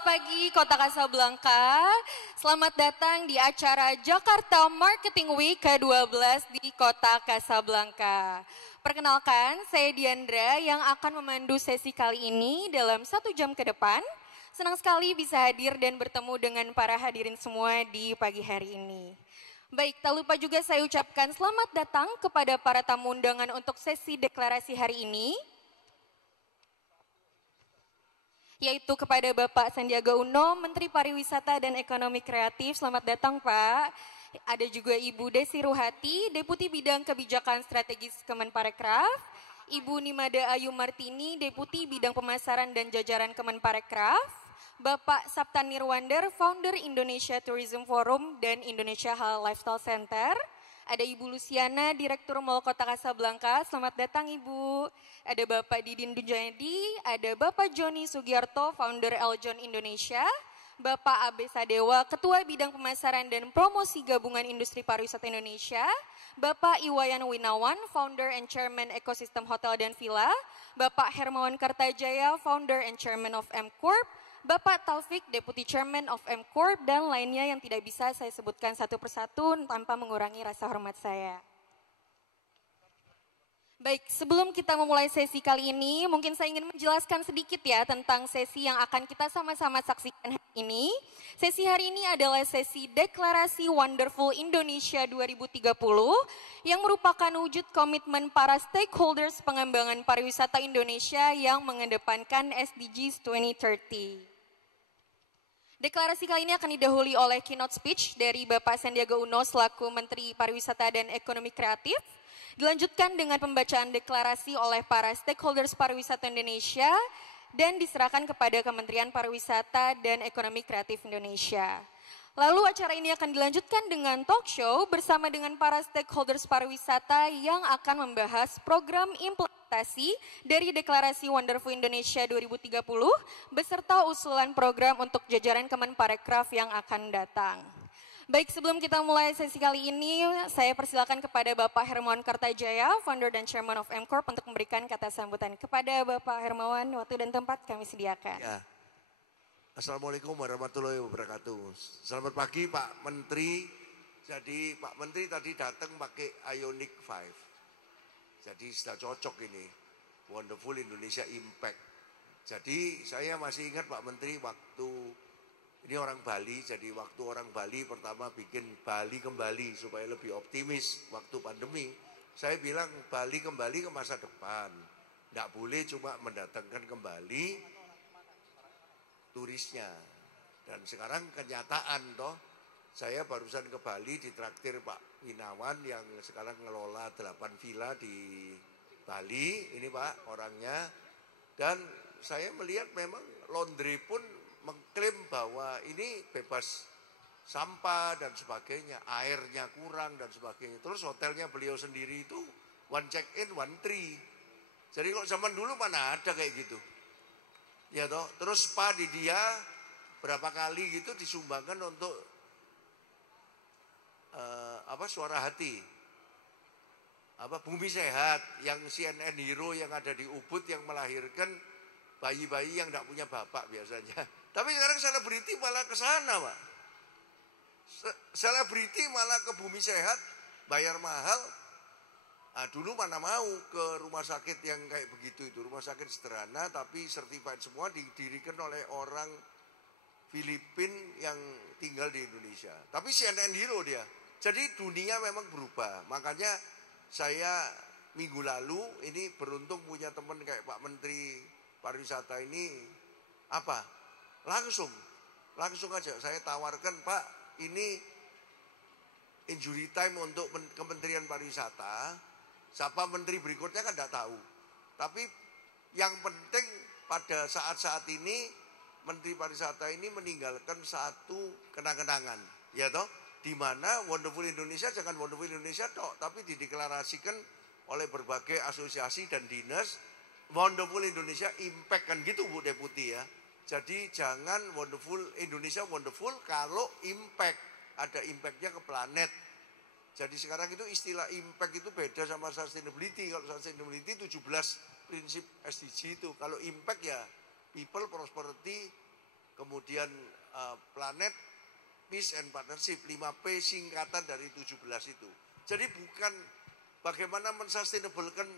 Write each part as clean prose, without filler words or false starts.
Selamat pagi Kota Kasablanka. Selamat datang di acara Jakarta Marketing Week ke-12 di Kota Kasablanka. Perkenalkan, saya Diandra yang akan memandu sesi kali ini dalam 1 jam ke depan. Senang sekali bisa hadir dan bertemu dengan para hadirin semua di pagi hari ini. Baik, tak lupa juga saya ucapkan selamat datang kepada para tamu undangan untuk sesi deklarasi hari ini. Yaitu kepada Bapak Sandiaga Uno, Menteri Pariwisata dan Ekonomi Kreatif. Selamat datang Pak. Ada juga Ibu Desi Ruhati, Deputi Bidang Kebijakan Strategis Kemenparekraf. Ibu Nimada Ayu Martini, Deputi Bidang Pemasaran dan Jajaran Kemenparekraf. Bapak Saptan Nirwander, Founder Indonesia Tourism Forum dan Indonesia Halal Lifestyle Center. Ada Ibu Luciana, Direktur Mall Kota Kasablanka. Selamat datang Ibu. Ada Bapak Didin Dunjadi, ada Bapak Joni Sugiarto, Founder Eljon Indonesia. Bapak Abe Sadewa, Ketua Bidang Pemasaran dan Promosi Gabungan Industri Pariwisata Indonesia. Bapak Iwayan Winawan, Founder and Chairman Ekosistem Hotel dan Villa. Bapak Hermawan Kartajaya, Founder and Chairman of M Corp. Bapak Taufik, Deputy Chairman of M Corp, dan lainnya yang tidak bisa saya sebutkan satu persatu tanpa mengurangi rasa hormat saya. Baik, sebelum kita memulai sesi kali ini, mungkin saya ingin menjelaskan sedikit ya tentang sesi yang akan kita sama-sama saksikan hari ini. Sesi hari ini adalah sesi Deklarasi Wonderful Indonesia 2030 yang merupakan wujud komitmen para stakeholders pengembangan pariwisata Indonesia yang mengedepankan SDGs 2030. Deklarasi kali ini akan didahului oleh keynote speech dari Bapak Sandiaga Uno selaku Menteri Pariwisata dan Ekonomi Kreatif. Dilanjutkan dengan pembacaan deklarasi oleh para stakeholders pariwisata Indonesia dan diserahkan kepada Kementerian Pariwisata dan Ekonomi Kreatif Indonesia. Lalu acara ini akan dilanjutkan dengan talk show bersama dengan para stakeholders pariwisata yang akan membahas program implementasi dari Deklarasi Wonderful Indonesia 2030 beserta usulan program untuk jajaran Kemenparekraf yang akan datang. Baik, sebelum kita mulai sesi kali ini, saya persilakan kepada Bapak Hermawan Kartajaya, Founder dan Chairman of M Corp untuk memberikan kata sambutan. Kepada Bapak Hermawan, waktu dan tempat kami sediakan. Ya. Assalamualaikum warahmatullahi wabarakatuh. Selamat pagi Pak Menteri. Jadi Pak Menteri tadi datang pakai Ioniq 5. Jadi sudah cocok ini. Wonderful Indonesia Impact. Jadi saya masih ingat Pak Menteri waktu ini orang Bali, jadi waktu orang Bali pertama bikin Bali kembali supaya lebih optimis waktu pandemi. Saya bilang Bali kembali ke masa depan. Tidak boleh cuma mendatangkan kembali turisnya. Dan sekarang kenyataan toh, saya barusan ke Bali ditraktir Pak Winawan yang sekarang ngelola 8 villa di Bali. Ini Pak orangnya. Dan saya melihat memang laundry pun mengklaim bahwa ini bebas sampah dan sebagainya, airnya kurang dan sebagainya. Terus hotelnya beliau sendiri itu one check in, one tree. Jadi kok zaman dulu mana ada kayak gitu. Ya toh, terus spa di dia berapa kali gitu disumbangkan untuk suara hati. Bumi Sehat, yang CNN Hero yang ada di Ubud yang melahirkan bayi-bayi yang tidak punya bapak biasanya. Tapi sekarang selebriti malah ke sana, Pak. Selebriti malah ke Bumi Sehat, bayar mahal. Nah, dulu mana mau ke rumah sakit yang kayak begitu itu. Rumah sakit sederhana tapi certified semua didirikan oleh orang Filipina yang tinggal di Indonesia. Tapi CNN Hero dia. Jadi dunia memang berubah. Makanya saya minggu lalu ini beruntung punya teman kayak Pak Menteri Pariwisata ini langsung aja saya tawarkan Pak, ini injury time untuk Kementerian Pariwisata. Siapa menteri berikutnya kan tidak tahu. Tapi yang penting pada saat-saat ini Menteri Pariwisata ini meninggalkan satu kenang-kenangan, ya toh, di mana Wonderful Indonesia jangan Wonderful Indonesia toh, tapi dideklarasikan oleh berbagai asosiasi dan dinas Wonderful Indonesia Impact kan gitu Bu Deputi ya. Jadi jangan Wonderful Indonesia Wonderful kalau impact, ada impactnya ke planet. Jadi sekarang itu istilah impact itu beda sama sustainability. Kalau sustainability 17 prinsip SDG itu. Kalau impact ya people, prosperity, kemudian Planet Peace and Partnership, 5P singkatan dari 17 itu. Jadi bukan bagaimana mensustainablekan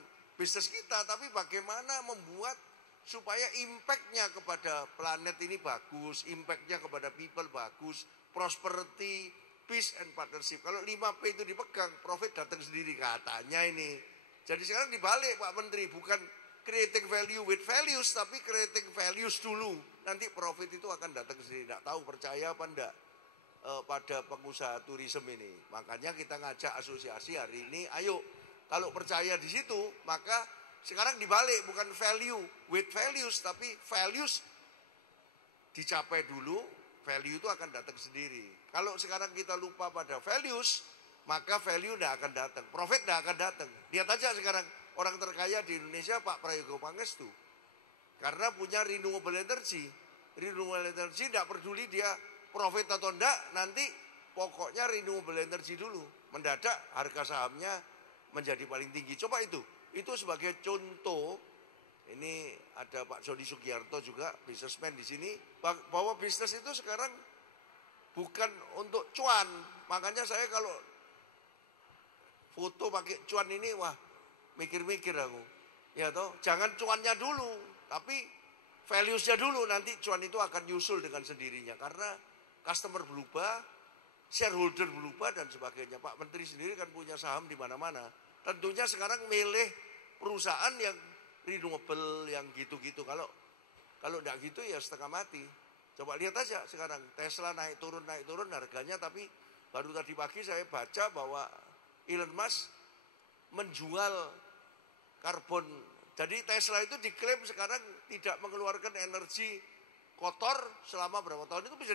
bisnis kita, tapi bagaimana membuat supaya impact-nya kepada planet ini bagus, impact-nya kepada people bagus, prosperity, peace and partnership. Kalau 5P itu dipegang, profit datang sendiri katanya ini. Jadi sekarang dibalik Pak Menteri, bukan creating value with values, tapi creating values dulu. Nanti profit itu akan datang sendiri. Tidak tahu percaya apa enggak pada pengusaha turisme ini. Makanya kita ngajak asosiasi hari ini, ayo kalau percaya di situ, maka sekarang dibalik, bukan value with values, tapi values dicapai dulu, value itu akan datang sendiri. Kalau sekarang kita lupa pada values, maka value tidak akan datang, profit tidak akan datang. Lihat aja sekarang orang terkaya di Indonesia Pak Prayogo Pangestu, karena punya renewable energy. Renewable energy tidak peduli dia profit atau enggak, nanti pokoknya renewable energy dulu. Mendadak harga sahamnya menjadi paling tinggi. Coba itu sebagai contoh. Ini ada Pak Joni Sugiarto juga, businessman di sini, bahwa bisnis itu sekarang bukan untuk cuan. Makanya saya kalau foto pakai cuan ini, wah mikir-mikir aku. Ya toh, jangan cuannya dulu, tapi values-nya dulu, nanti cuan itu akan nyusul dengan sendirinya. Karena customer berubah, shareholder berubah dan sebagainya. Pak Menteri sendiri kan punya saham di mana-mana. Tentunya sekarang milih perusahaan yang renewable, yang gitu-gitu. Kalau enggak gitu ya setengah mati. Coba lihat aja sekarang Tesla naik turun harganya, tapi baru tadi pagi saya baca bahwa Elon Musk menjual karbon. Jadi Tesla itu diklaim sekarang tidak mengeluarkan energi kotor selama berapa tahun, itu bisa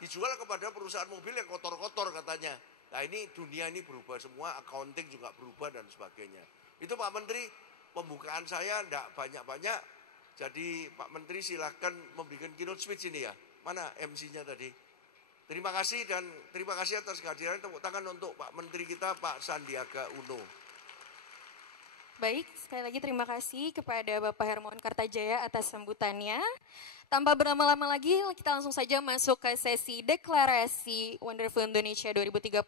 dijual kepada perusahaan mobil yang kotor-kotor katanya. Nah ini dunia ini berubah semua, accounting juga berubah dan sebagainya. Itu Pak Menteri, pembukaan saya enggak banyak-banyak. Jadi Pak Menteri silakan memberikan keynote speech ini ya. Mana MC-nya tadi? Terima kasih dan terima kasih atas kehadiran. Tepuk tangan untuk Pak Menteri kita Pak Sandiaga Uno. Baik, sekali lagi terima kasih kepada Bapak Hermawan Kartajaya atas sambutannya. Tanpa berlama-lama lagi, kita langsung saja masuk ke sesi deklarasi Wonderful Indonesia 2030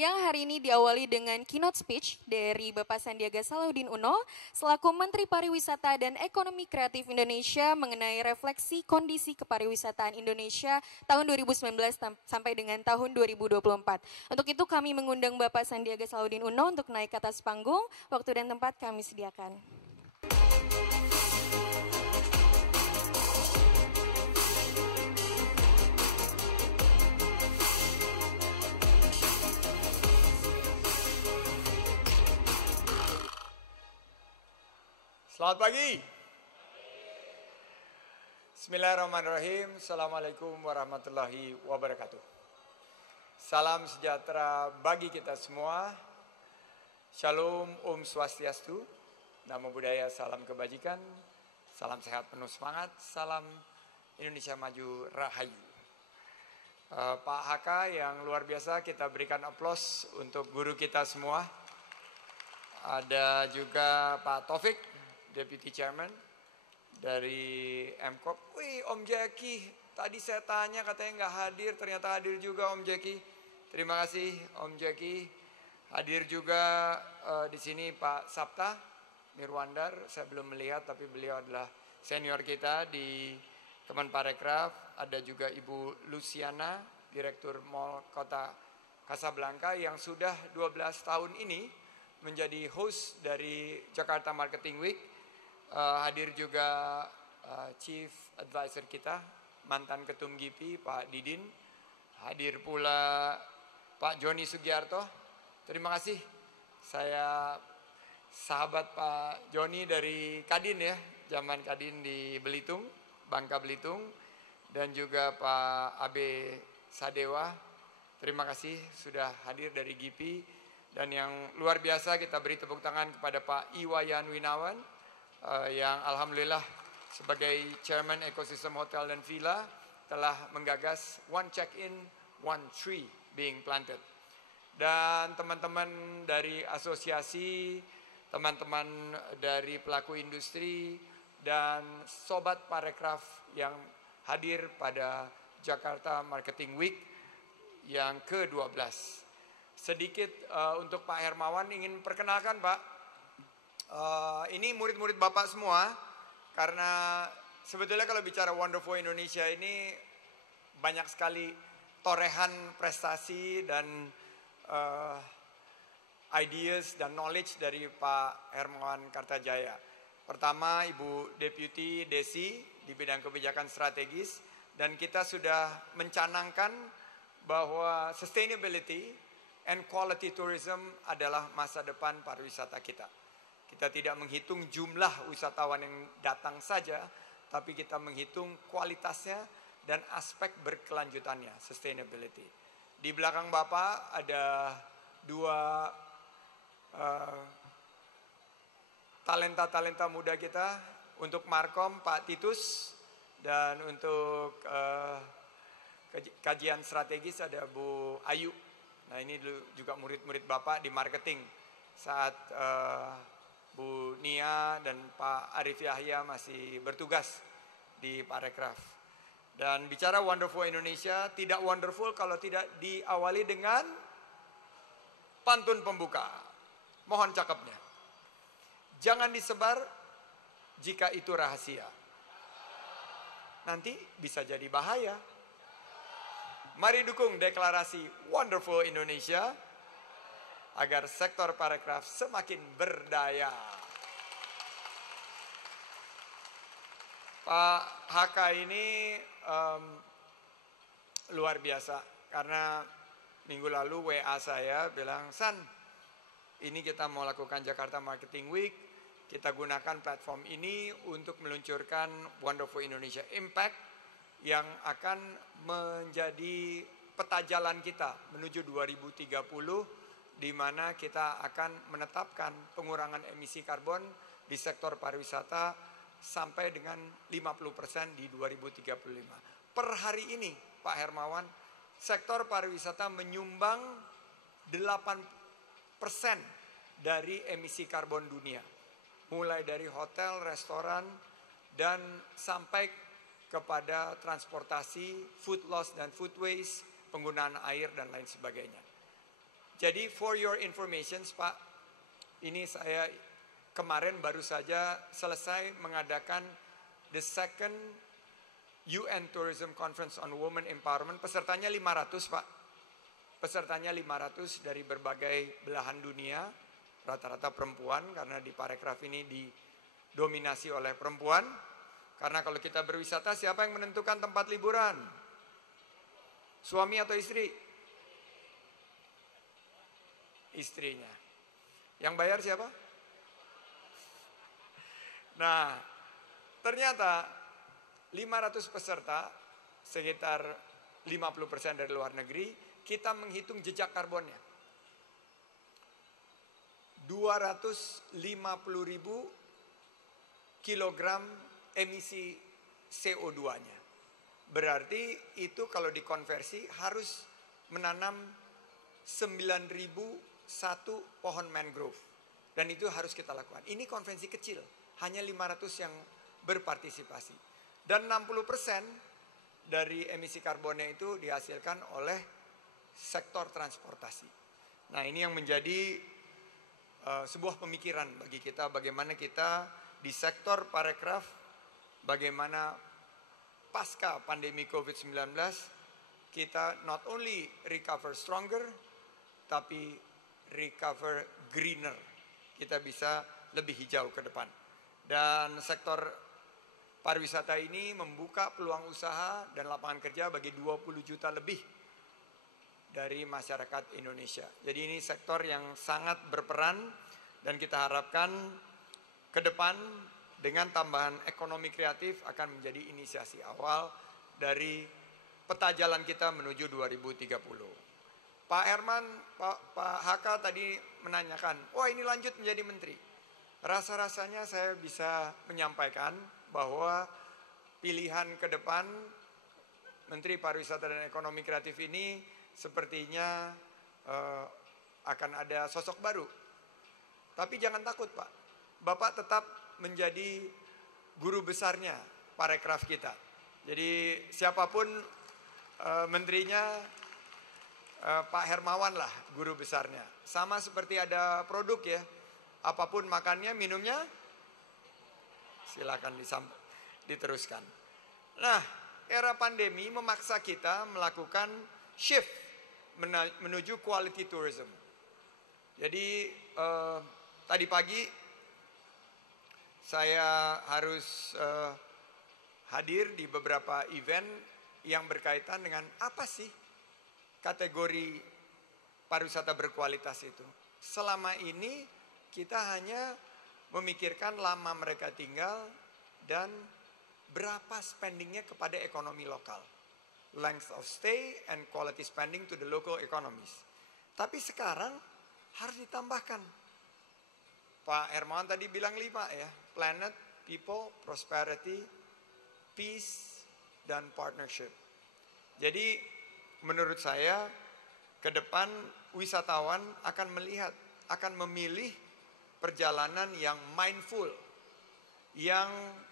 yang hari ini diawali dengan keynote speech dari Bapak Sandiaga Salahuddin Uno selaku Menteri Pariwisata dan Ekonomi Kreatif Indonesia mengenai refleksi kondisi kepariwisataan Indonesia tahun 2019 sampai dengan tahun 2024. Untuk itu kami mengundang Bapak Sandiaga Salahuddin Uno untuk naik ke atas panggung. Waktu dan tempat kami sediakan. Selamat pagi. Bismillahirrahmanirrahim. Assalamualaikum warahmatullahi wabarakatuh. Salam sejahtera bagi kita semua. Shalom, Om Swastiastu. Namo Buddhaya, salam kebajikan. Salam sehat penuh semangat. Salam Indonesia Maju Rahayu. Pak Haka yang luar biasa, kita berikan aplaus untuk guru kita semua. Ada juga Pak Taufik, Deputy Chairman dari MKOP. Wih, Om Jeki, tadi saya tanya katanya nggak hadir, ternyata hadir juga Om Jeki. Terima kasih Om Jeki. Hadir juga di sini Pak Sapta Nirwandar. Saya belum melihat, tapi beliau adalah senior kita di Kemenparekraf. Ada juga Ibu Luciana, Direktur Mall Kota Kasablanka yang sudah 12 tahun ini menjadi host dari Jakarta Marketing Week. Hadir juga Chief Advisor kita, mantan Ketum GIPI, Pak Didin. Hadir pula Pak Joni Sugiarto. Terima kasih. Saya sahabat Pak Joni dari Kadin ya, zaman Kadin di Belitung, Bangka Belitung. Dan juga Pak Abe Sadewa. Terima kasih sudah hadir dari GIPI. Dan yang luar biasa kita beri tepuk tangan kepada Pak Iwayan Winawan. Yang alhamdulillah sebagai Chairman Ekosistem Hotel dan Villa telah menggagas one check-in, one tree being planted. Dan teman-teman dari asosiasi, teman-teman dari pelaku industri, dan sobat parekraf yang hadir pada Jakarta Marketing Week yang ke-12. Sedikit untuk Pak Hermawan ingin perkenalkan Pak. Ini murid-murid Bapak semua, karena sebetulnya kalau bicara Wonderful Indonesia ini banyak sekali torehan prestasi dan ideas dan knowledge dari Pak Hermawan Kartajaya. Pertama Ibu Deputy Desi di bidang kebijakan strategis, dan kita sudah mencanangkan bahwa sustainability and quality tourism adalah masa depan pariwisata kita. Kita tidak menghitung jumlah wisatawan yang datang saja, tapi kita menghitung kualitasnya dan aspek berkelanjutannya, sustainability. Di belakang Bapak ada dua talenta-talenta muda kita, untuk Markom Pak Titus, dan untuk kajian strategis ada Bu Ayu. Nah ini juga murid-murid Bapak di marketing saat Bu Nia dan Pak Arif Yahya masih bertugas di Parekraf. Dan bicara Wonderful Indonesia, tidak wonderful kalau tidak diawali dengan pantun pembuka. Mohon cakepnya. Jangan disebar jika itu rahasia. Nanti bisa jadi bahaya. Mari dukung deklarasi Wonderful Indonesia agar sektor parekraf semakin berdaya. Pak HK ini luar biasa, karena minggu lalu WA saya bilang, San, ini kita mau lakukan Jakarta Marketing Week, kita gunakan platform ini untuk meluncurkan Wonderful Indonesia Impact yang akan menjadi peta jalan kita menuju 2030, di mana kita akan menetapkan pengurangan emisi karbon di sektor pariwisata sampai dengan 50% di 2035. Per hari ini, Pak Hermawan, sektor pariwisata menyumbang 8% dari emisi karbon dunia. Mulai dari hotel, restoran, dan sampai kepada transportasi, food loss dan food waste, penggunaan air dan lain sebagainya. Jadi for your information Pak, ini saya kemarin baru saja selesai mengadakan the second UN Tourism Conference on Women Empowerment. Pesertanya 500 Pak. Pesertanya 500 dari berbagai belahan dunia, rata-rata perempuan, karena di Parekraf ini didominasi oleh perempuan. Karena kalau kita berwisata, siapa yang menentukan tempat liburan? Suami atau istri? Istrinya. Yang bayar siapa? Nah, ternyata 500 peserta, sekitar 50% dari luar negeri, kita menghitung jejak karbonnya. 250.000 kilogram emisi CO2-nya. Berarti itu kalau dikonversi harus menanam 9.001 pohon mangrove. Dan itu harus kita lakukan. Ini konvensi kecil, hanya 500 yang berpartisipasi. Dan 60% dari emisi karbonnya itu dihasilkan oleh sektor transportasi. Nah ini yang menjadi sebuah pemikiran bagi kita, bagaimana kita di sektor parekraf, bagaimana pasca pandemi COVID-19 kita not only recover stronger, tapi recover greener. Kita bisa lebih hijau ke depan. Dan sektor pariwisata ini membuka peluang usaha dan lapangan kerja bagi 20 juta lebih dari masyarakat Indonesia. Jadi ini sektor yang sangat berperan, dan kita harapkan ke depan dengan tambahan ekonomi kreatif akan menjadi inisiasi awal dari peta jalan kita menuju 2030. Pak Herman, Pak HK tadi menanyakan, wah ini lanjut menjadi menteri. Rasa-rasanya saya bisa menyampaikan bahwa pilihan ke depan Menteri Pariwisata dan Ekonomi Kreatif ini sepertinya akan ada sosok baru. Tapi jangan takut Pak, Bapak tetap menjadi guru besarnya Parekraf kita. Jadi siapapun menterinya, Pak Hermawan lah guru besarnya. Sama seperti ada produk ya, apapun makannya, minumnya, silakan diteruskan. Nah, era pandemi memaksa kita melakukan shift menuju quality tourism. Jadi tadi pagi saya harus hadir di beberapa event yang berkaitan dengan apa sih kategori pariwisata berkualitas itu. Selama ini kita hanya memikirkan lama mereka tinggal dan berapa spendingnya kepada ekonomi lokal. Length of stay and quality spending to the local economies. Tapi sekarang harus ditambahkan. Pak Hermawan tadi bilang 5 ya. Planet, people, prosperity, peace, dan partnership. Jadi menurut saya ke depan wisatawan akan melihat, akan memilih perjalanan yang mindful, yang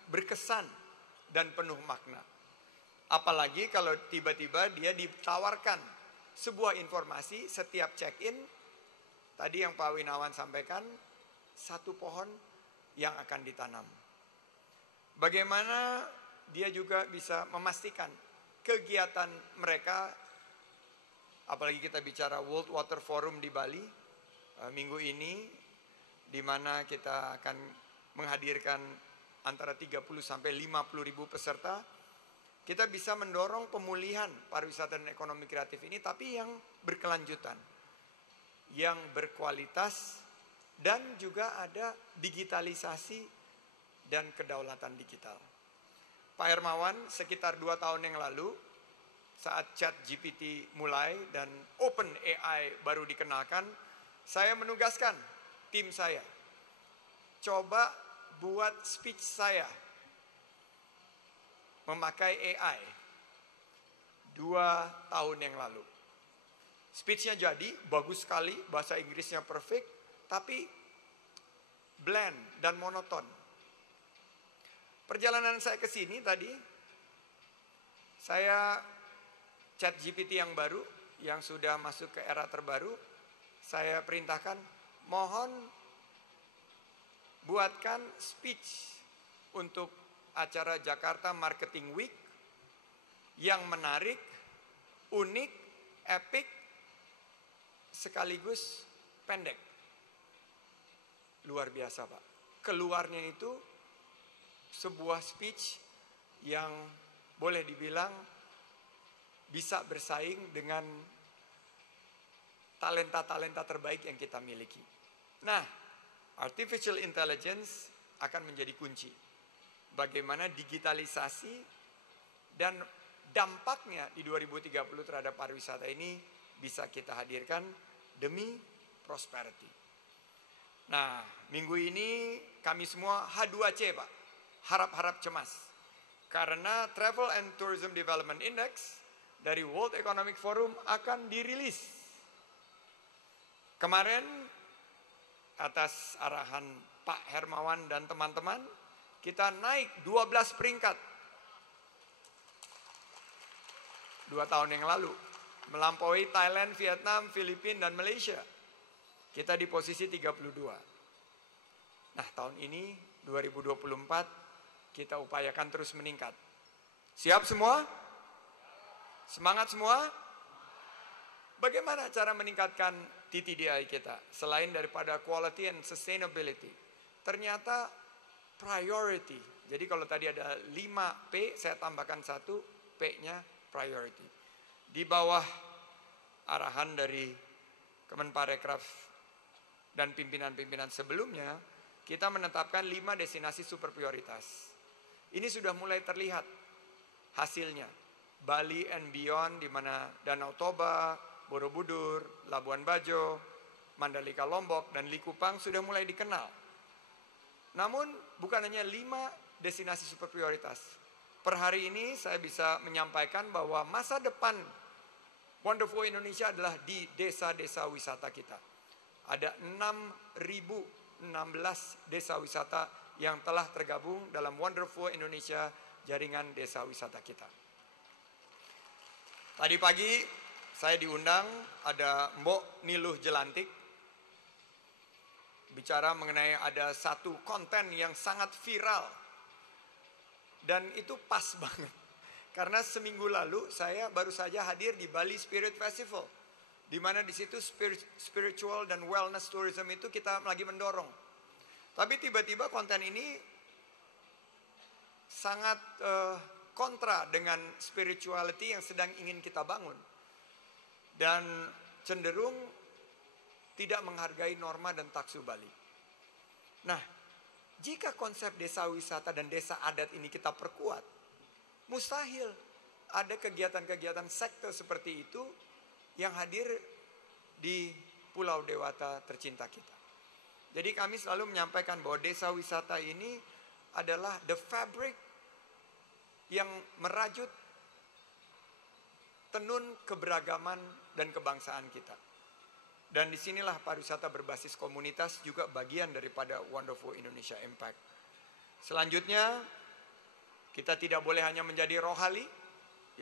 berkesan dan penuh makna. Apalagi kalau tiba-tiba dia ditawarkan sebuah informasi setiap check-in, tadi yang Pak Winawan sampaikan, 1 pohon yang akan ditanam. Bagaimana dia juga bisa memastikan kegiatan mereka, apalagi kita bicara World Water Forum di Bali minggu ini, di mana kita akan menghadirkan antara 30 sampai 50 ribu peserta. Kita bisa mendorong pemulihan pariwisata dan ekonomi kreatif ini, tapi yang berkelanjutan, yang berkualitas, dan juga ada digitalisasi dan kedaulatan digital. Pak Hermawan sekitar 2 tahun yang lalu, saat ChatGPT mulai dan OpenAI baru dikenalkan, saya menugaskan tim saya, coba buat speech saya memakai AI 2 tahun yang lalu. Speech-nya jadi bagus sekali, bahasa Inggrisnya perfect, tapi bland dan monoton. Perjalanan saya ke sini tadi, saya ChatGPT yang baru, yang sudah masuk ke era terbaru, saya perintahkan, mohon buatkan speech untuk acara Jakarta Marketing Week yang menarik, unik, epic, sekaligus pendek. Luar biasa Pak. Keluarnya itu sebuah speech yang boleh dibilang bisa bersaing dengan talenta-talenta terbaik yang kita miliki. Nah, artificial intelligence akan menjadi kunci. Bagaimana digitalisasi dan dampaknya di 2030 terhadap pariwisata ini bisa kita hadirkan demi prosperity. Nah, minggu ini kami semua H2C Pak, harap-harap cemas. Karena Travel and Tourism Development Index dari World Economic Forum akan dirilis. Kemarin atas arahan Pak Hermawan dan teman-teman, kita naik 12 peringkat 2 tahun yang lalu, melampaui Thailand, Vietnam, Filipina, dan Malaysia. Kita di posisi 32. Nah, tahun ini 2024 kita upayakan terus meningkat. Siap semua? Semangat semua? Bagaimana cara meningkatkan TTDI kita selain daripada quality and sustainability? Ternyata priority. Jadi kalau tadi ada 5P, saya tambahkan 1 P-nya priority. Di bawah arahan dari Kemenparekraf dan pimpinan-pimpinan sebelumnya, kita menetapkan 5 destinasi super prioritas. Ini sudah mulai terlihat hasilnya. Bali and Beyond, di mana Danau Toba, Borobudur, Labuan Bajo, Mandalika Lombok, dan Likupang sudah mulai dikenal. Namun bukan hanya 5 destinasi super prioritas. Per hari ini saya bisa menyampaikan bahwa masa depan Wonderful Indonesia adalah di desa-desa wisata kita. Ada 6.016 desa wisata yang telah tergabung dalam Wonderful Indonesia jaringan desa wisata kita. Tadi pagi saya diundang, ada Mbok Niluh Jelantik, bicara mengenai ada satu konten yang sangat viral. Dan itu pas banget. Karena seminggu lalu saya baru saja hadir di Bali Spirit Festival, di mana di situ spiritual dan wellness tourism itu kita lagi mendorong. Tapi tiba-tiba konten ini sangat kontra dengan spirituality yang sedang ingin kita bangun. Dan cenderung tidak menghargai norma dan taksu Bali. Nah, jika konsep desa wisata dan desa adat ini kita perkuat, mustahil ada kegiatan-kegiatan sekte seperti itu yang hadir di Pulau Dewata tercinta kita. Jadi kami selalu menyampaikan bahwa desa wisata ini adalah the fabric yang merajut tenun keberagaman dan kebangsaan kita. Dan disinilah pariwisata berbasis komunitas juga bagian daripada Wonderful Indonesia Impact. Selanjutnya, kita tidak boleh hanya menjadi rohali,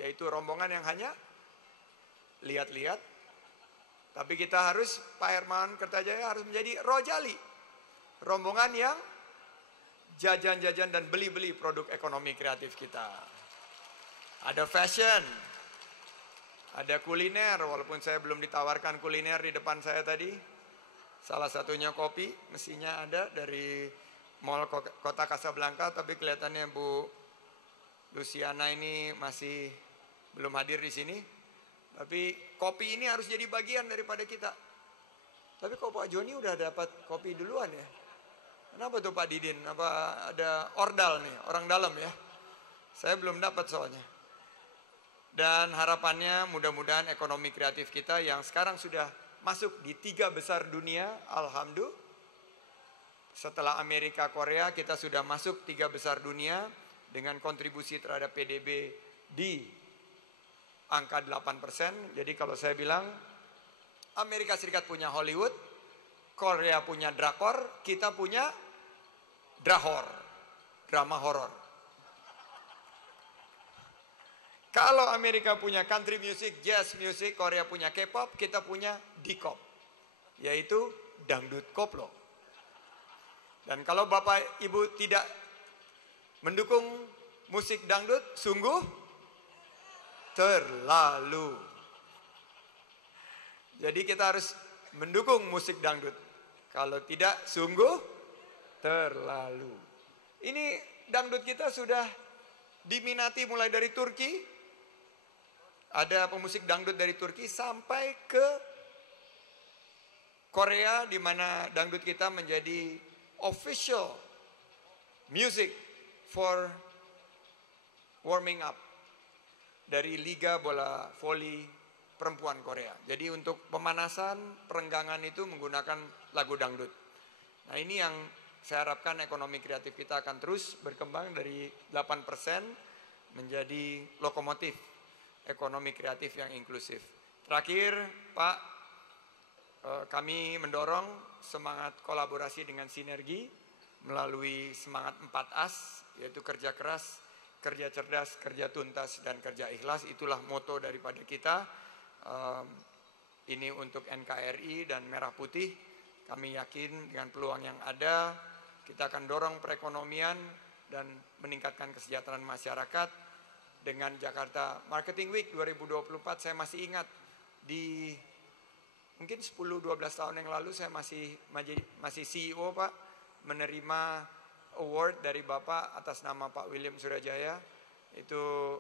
yaitu rombongan yang hanya lihat-lihat. Tapi kita harus, Pak Hermawan Kertajaya harus menjadi rojali. Rombongan yang jajan-jajan dan beli-beli produk ekonomi kreatif kita. Ada fashion, ada kuliner, walaupun saya belum ditawarkan kuliner di depan saya tadi. Salah satunya kopi, mestinya ada dari Mall Kota Kasablanka, tapi kelihatannya Bu Luciana ini masih belum hadir di sini. Tapi kopi ini harus jadi bagian daripada kita. Tapi kok Pak Joni udah dapat kopi duluan ya? Kenapa tuh Pak Didin? Apa ada ordal nih, orang dalam ya? Saya belum dapat soalnya. Dan harapannya mudah-mudahan ekonomi kreatif kita yang sekarang sudah masuk di 3 besar dunia, alhamdulillah. Setelah Amerika, Korea, kita sudah masuk 3 besar dunia dengan kontribusi terhadap PDB di angka 8%. Jadi kalau saya bilang Amerika Serikat punya Hollywood, Korea punya drakor, kita punya drahor, drama horor. Kalau Amerika punya country music, jazz music, Korea punya K-pop, kita punya D-pop, yaitu dangdut koplo. Dan kalau Bapak Ibu tidak mendukung musik dangdut, sungguh terlalu. Jadi kita harus mendukung musik dangdut. Kalau tidak, sungguh terlalu. Ini dangdut kita sudah diminati mulai dari Turki. Ada pemusik dangdut dari Turki sampai ke Korea, di mana dangdut kita menjadi official music for warming up dari Liga Bola Voli Perempuan Korea. Jadi untuk pemanasan, perenggangan itu menggunakan lagu dangdut. Nah ini yang saya harapkan ekonomi kreatif kita akan terus berkembang dari 8% menjadi lokomotif ekonomi kreatif yang inklusif. Terakhir Pak, kami mendorong semangat kolaborasi dengan sinergi melalui semangat 4As, yaitu kerja keras, kerja cerdas, kerja tuntas, dan kerja ikhlas. Itulah moto daripada kita. Ini untuk NKRI dan Merah Putih. Kami yakin dengan peluang yang ada, kita akan dorong perekonomian dan meningkatkan kesejahteraan masyarakat. Dengan Jakarta Marketing Week 2024, saya masih ingat di mungkin 10-12 tahun yang lalu saya masih CEO Pak, menerima award dari Bapak atas nama Pak William Surajaya. Itu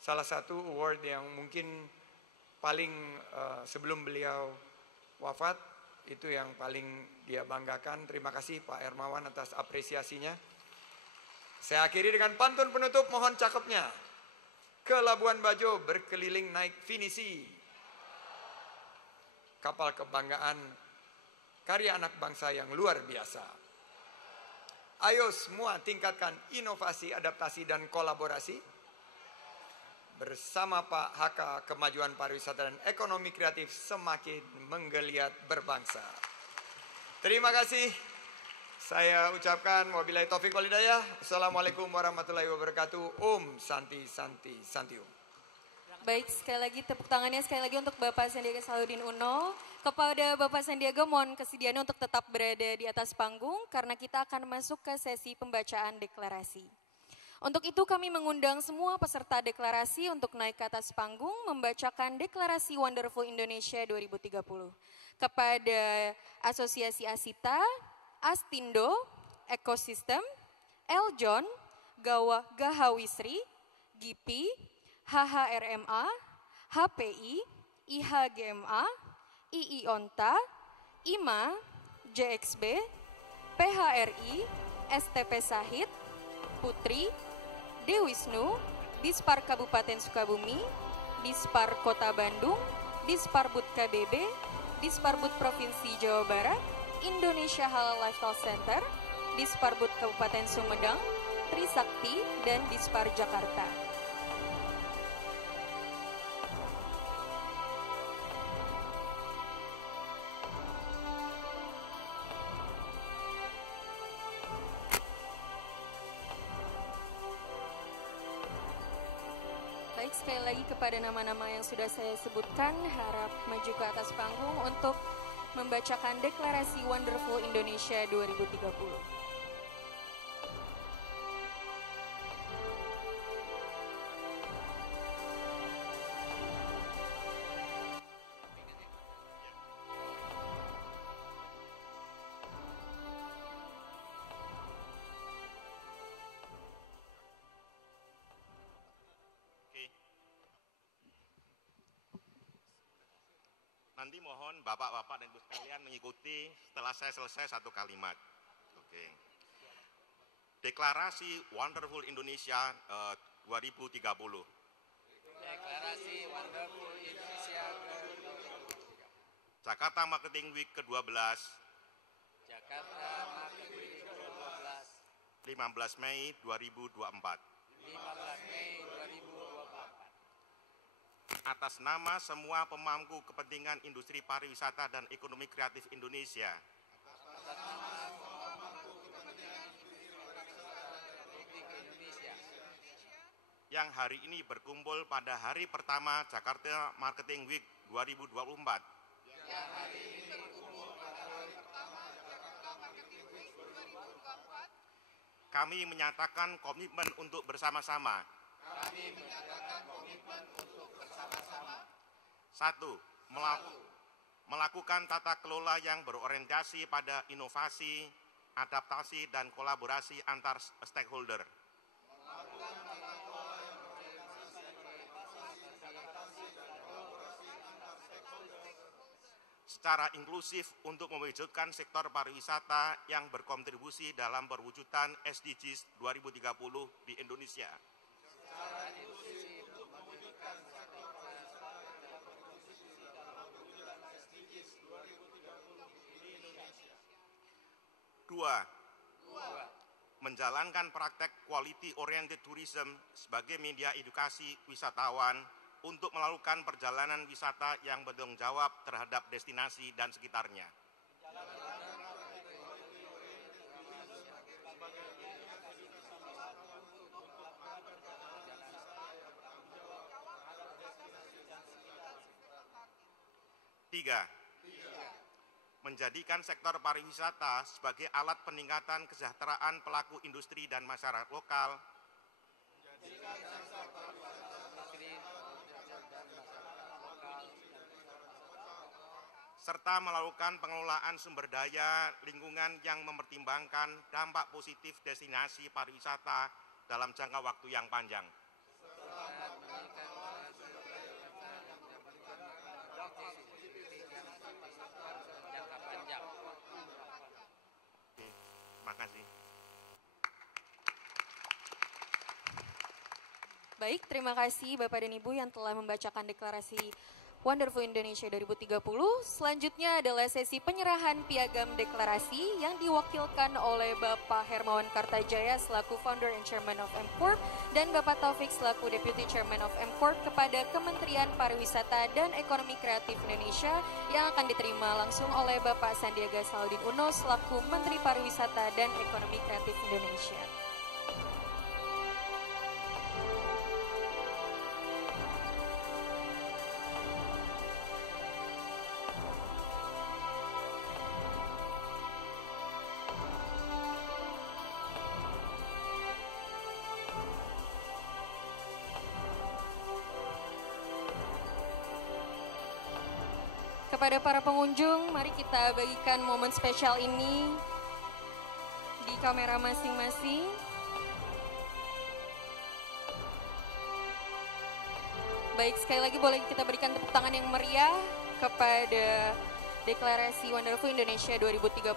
salah satu award yang mungkin paling sebelum beliau wafat, itu yang paling dia banggakan. Terima kasih Pak Hermawan atas apresiasinya. Saya akhiri dengan pantun penutup, mohon cakepnya. Ke Labuan Bajo berkeliling naik finisi. Kapal kebanggaan karya anak bangsa yang luar biasa. Ayo semua tingkatkan inovasi, adaptasi, dan kolaborasi. Bersama Pak HK, kemajuan pariwisata dan ekonomi kreatif semakin menggeliat berbangsa. Terima kasih. Saya ucapkan wabillahi taufiq wal hidayah. Assalamualaikum warahmatullahi wabarakatuh. Om Santi Santi Santi Om. Baik, sekali lagi tepuk tangannya sekali lagi untuk Bapak Sandiaga Salahuddin Uno. Kepada Bapak Sandiaga mohon kesediaannya untuk tetap berada di atas panggung karena kita akan masuk ke sesi pembacaan deklarasi. Untuk itu kami mengundang semua peserta deklarasi untuk naik ke atas panggung membacakan deklarasi Wonderful Indonesia 2030. Kepada Asosiasi Asita, Astindo, Ekosistem, Eljon, Gahawisri, GIPI, HHRMA, HPI, IHGMA, II Onta, IMA, JXB, PHRI, STP Sahid, Putri, Dewisnu, Dispar Kabupaten Sukabumi, Dispar Kota Bandung, Disparbud KBB, Disparbud Provinsi Jawa Barat, Indonesia Halal Lifestyle Center, Disparbud Kabupaten Sumedang, Trisakti, dan Dispar Jakarta. Baik, sekali lagi kepada nama-nama yang sudah saya sebutkan, harap maju ke atas panggung untuk membacakan deklarasi Wonderful Indonesia 2030. Nanti mohon bapak-bapak dan ibu sekalian mengikuti setelah saya selesai satu kalimat. Oke. Deklarasi Wonderful Indonesia 2030. Deklarasi Wonderful Indonesia 2030. Jakarta Marketing Week ke-12. Jakarta Marketing Week ke-12. 15 Mei 2024. 15 Mei 2024. Atas nama semua pemangku kepentingan industri pariwisata dan ekonomi kreatif Indonesia. Yang hari ini berkumpul pada hari pertama Jakarta Marketing Week 2024. Kami menyatakan komitmen untuk bersama-sama. Satu, melakukan tata kelola yang berorientasi pada inovasi, adaptasi, dan kolaborasi antar stakeholder. Secara inklusif untuk mewujudkan sektor pariwisata yang berkontribusi dalam perwujudan SDGs 2030 di Indonesia. Dua, menjalankan praktek quality oriented tourism sebagai media edukasi wisatawan untuk melakukan perjalanan wisata yang bertanggung jawab terhadap destinasi dan sekitarnya. Tiga, menjadikan sektor pariwisata sebagai alat peningkatan kesejahteraan pelaku industri dan masyarakat lokal, serta melakukan pengelolaan sumber daya lingkungan yang mempertimbangkan dampak positif destinasi pariwisata dalam jangka waktu yang panjang. Terima kasih. Baik, terima kasih Bapak dan Ibu yang telah membacakan deklarasi Wonderful Indonesia 2030. Selanjutnya adalah sesi penyerahan piagam deklarasi yang diwakilkan oleh Bapak Hermawan Kartajaya selaku Founder and Chairman of M-Corp dan Bapak Taufik selaku Deputy Chairman of M-Corp kepada Kementerian Pariwisata dan Ekonomi Kreatif Indonesia yang akan diterima langsung oleh Bapak Sandiaga Salahuddin Uno selaku Menteri Pariwisata dan Ekonomi Kreatif Indonesia. Kepada para pengunjung, mari kita bagikan momen spesial ini di kamera masing-masing. Baik, sekali lagi boleh kita berikan tepuk tangan yang meriah kepada Deklarasi Wonderful Indonesia 2030.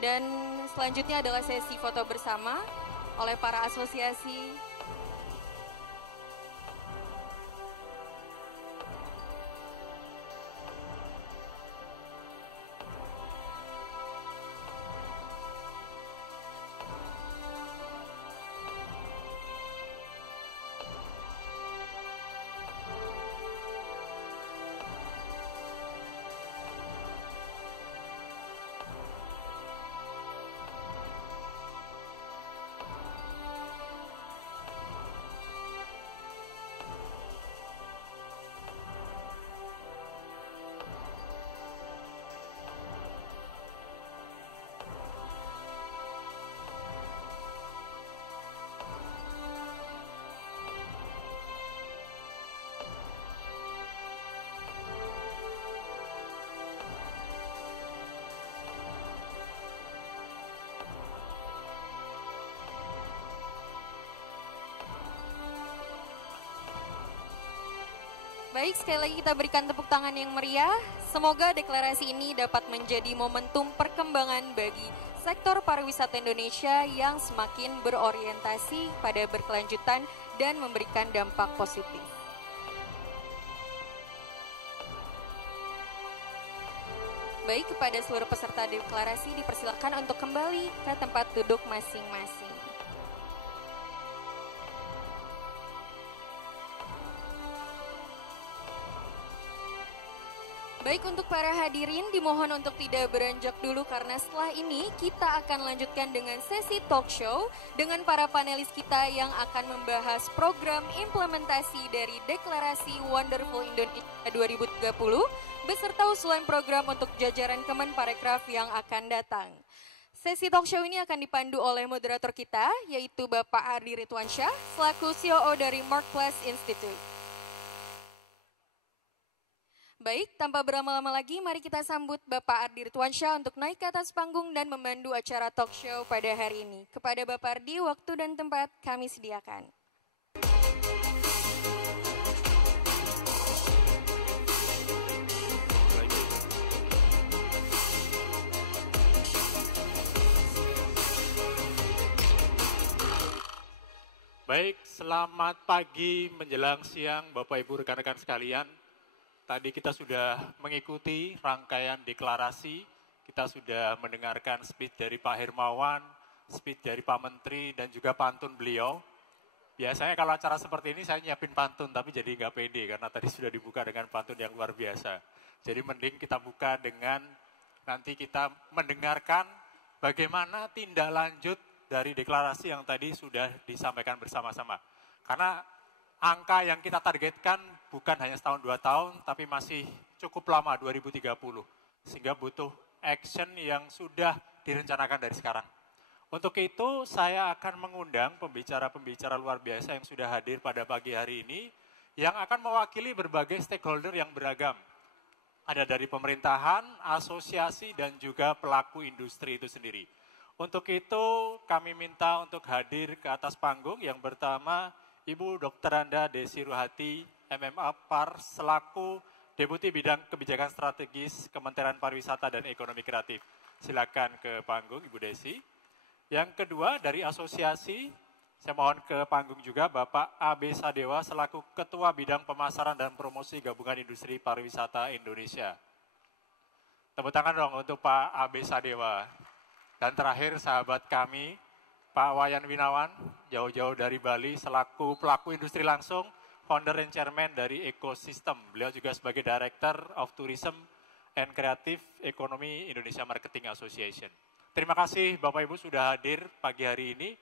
Dan selanjutnya adalah sesi foto bersama oleh para asosiasi. Baik, sekali lagi kita berikan tepuk tangan yang meriah. Semoga deklarasi ini dapat menjadi momentum perkembangan bagi sektor pariwisata Indonesia yang semakin berorientasi pada berkelanjutan dan memberikan dampak positif. Baik, kepada seluruh peserta deklarasi dipersilakan untuk kembali ke tempat duduk masing-masing. Baik, untuk para hadirin dimohon untuk tidak beranjak dulu karena setelah ini kita akan lanjutkan dengan sesi talk show dengan para panelis kita yang akan membahas program implementasi dari Deklarasi Wonderful Indonesia 2030 beserta usulan program untuk jajaran Kemenparekraf yang akan datang. Sesi talk show ini akan dipandu oleh moderator kita yaitu Bapak Ardi Ridwansyah selaku COO dari Marketplace Institute. Baik, tanpa berlama-lama lagi, mari kita sambut Bapak Ardi Ridwansyah untuk naik ke atas panggung dan memandu acara talk show pada hari ini. Kepada Bapak Ardi, waktu dan tempat kami sediakan. Baik, selamat pagi menjelang siang Bapak Ibu rekan-rekan sekalian. Tadi kita sudah mengikuti rangkaian deklarasi, kita sudah mendengarkan speech dari Pak Hermawan, speech dari Pak Menteri, dan juga pantun beliau. Biasanya kalau acara seperti ini saya nyiapin pantun, tapi jadi nggak pede karena tadi sudah dibuka dengan pantun yang luar biasa. Jadi mending kita buka dengan nanti kita mendengarkan bagaimana tindak lanjut dari deklarasi yang tadi sudah disampaikan bersama-sama. Karena angka yang kita targetkan bukan hanya setahun 2 tahun, tapi masih cukup lama 2030. Sehingga butuh action yang sudah direncanakan dari sekarang. Untuk itu saya akan mengundang pembicara-pembicara luar biasa yang sudah hadir pada pagi hari ini, yang akan mewakili berbagai stakeholder yang beragam. Ada dari pemerintahan, asosiasi, dan juga pelaku industri itu sendiri. Untuk itu kami minta untuk hadir ke atas panggung yang pertama Ibu Dr. Anda Desi Ruhati, MMA PAR, selaku Deputi Bidang Kebijakan Strategis Kementerian Pariwisata dan Ekonomi Kreatif. Silakan ke panggung Ibu Desi. Yang kedua dari asosiasi Saya mohon ke panggung juga Bapak A.B. Sadewa selaku Ketua Bidang Pemasaran dan Promosi Gabungan Industri Pariwisata Indonesia. Tepuk tangan dong untuk Pak A.B. Sadewa. Dan terakhir sahabat kami, Pak Wayan Winawan, jauh-jauh dari Bali selaku pelaku industri langsung, Founder and Chairman dari Ecosystem. Beliau juga sebagai Director of Tourism and Creative Economy Indonesia Marketing Association. Terima kasih Bapak Ibu sudah hadir pagi hari ini.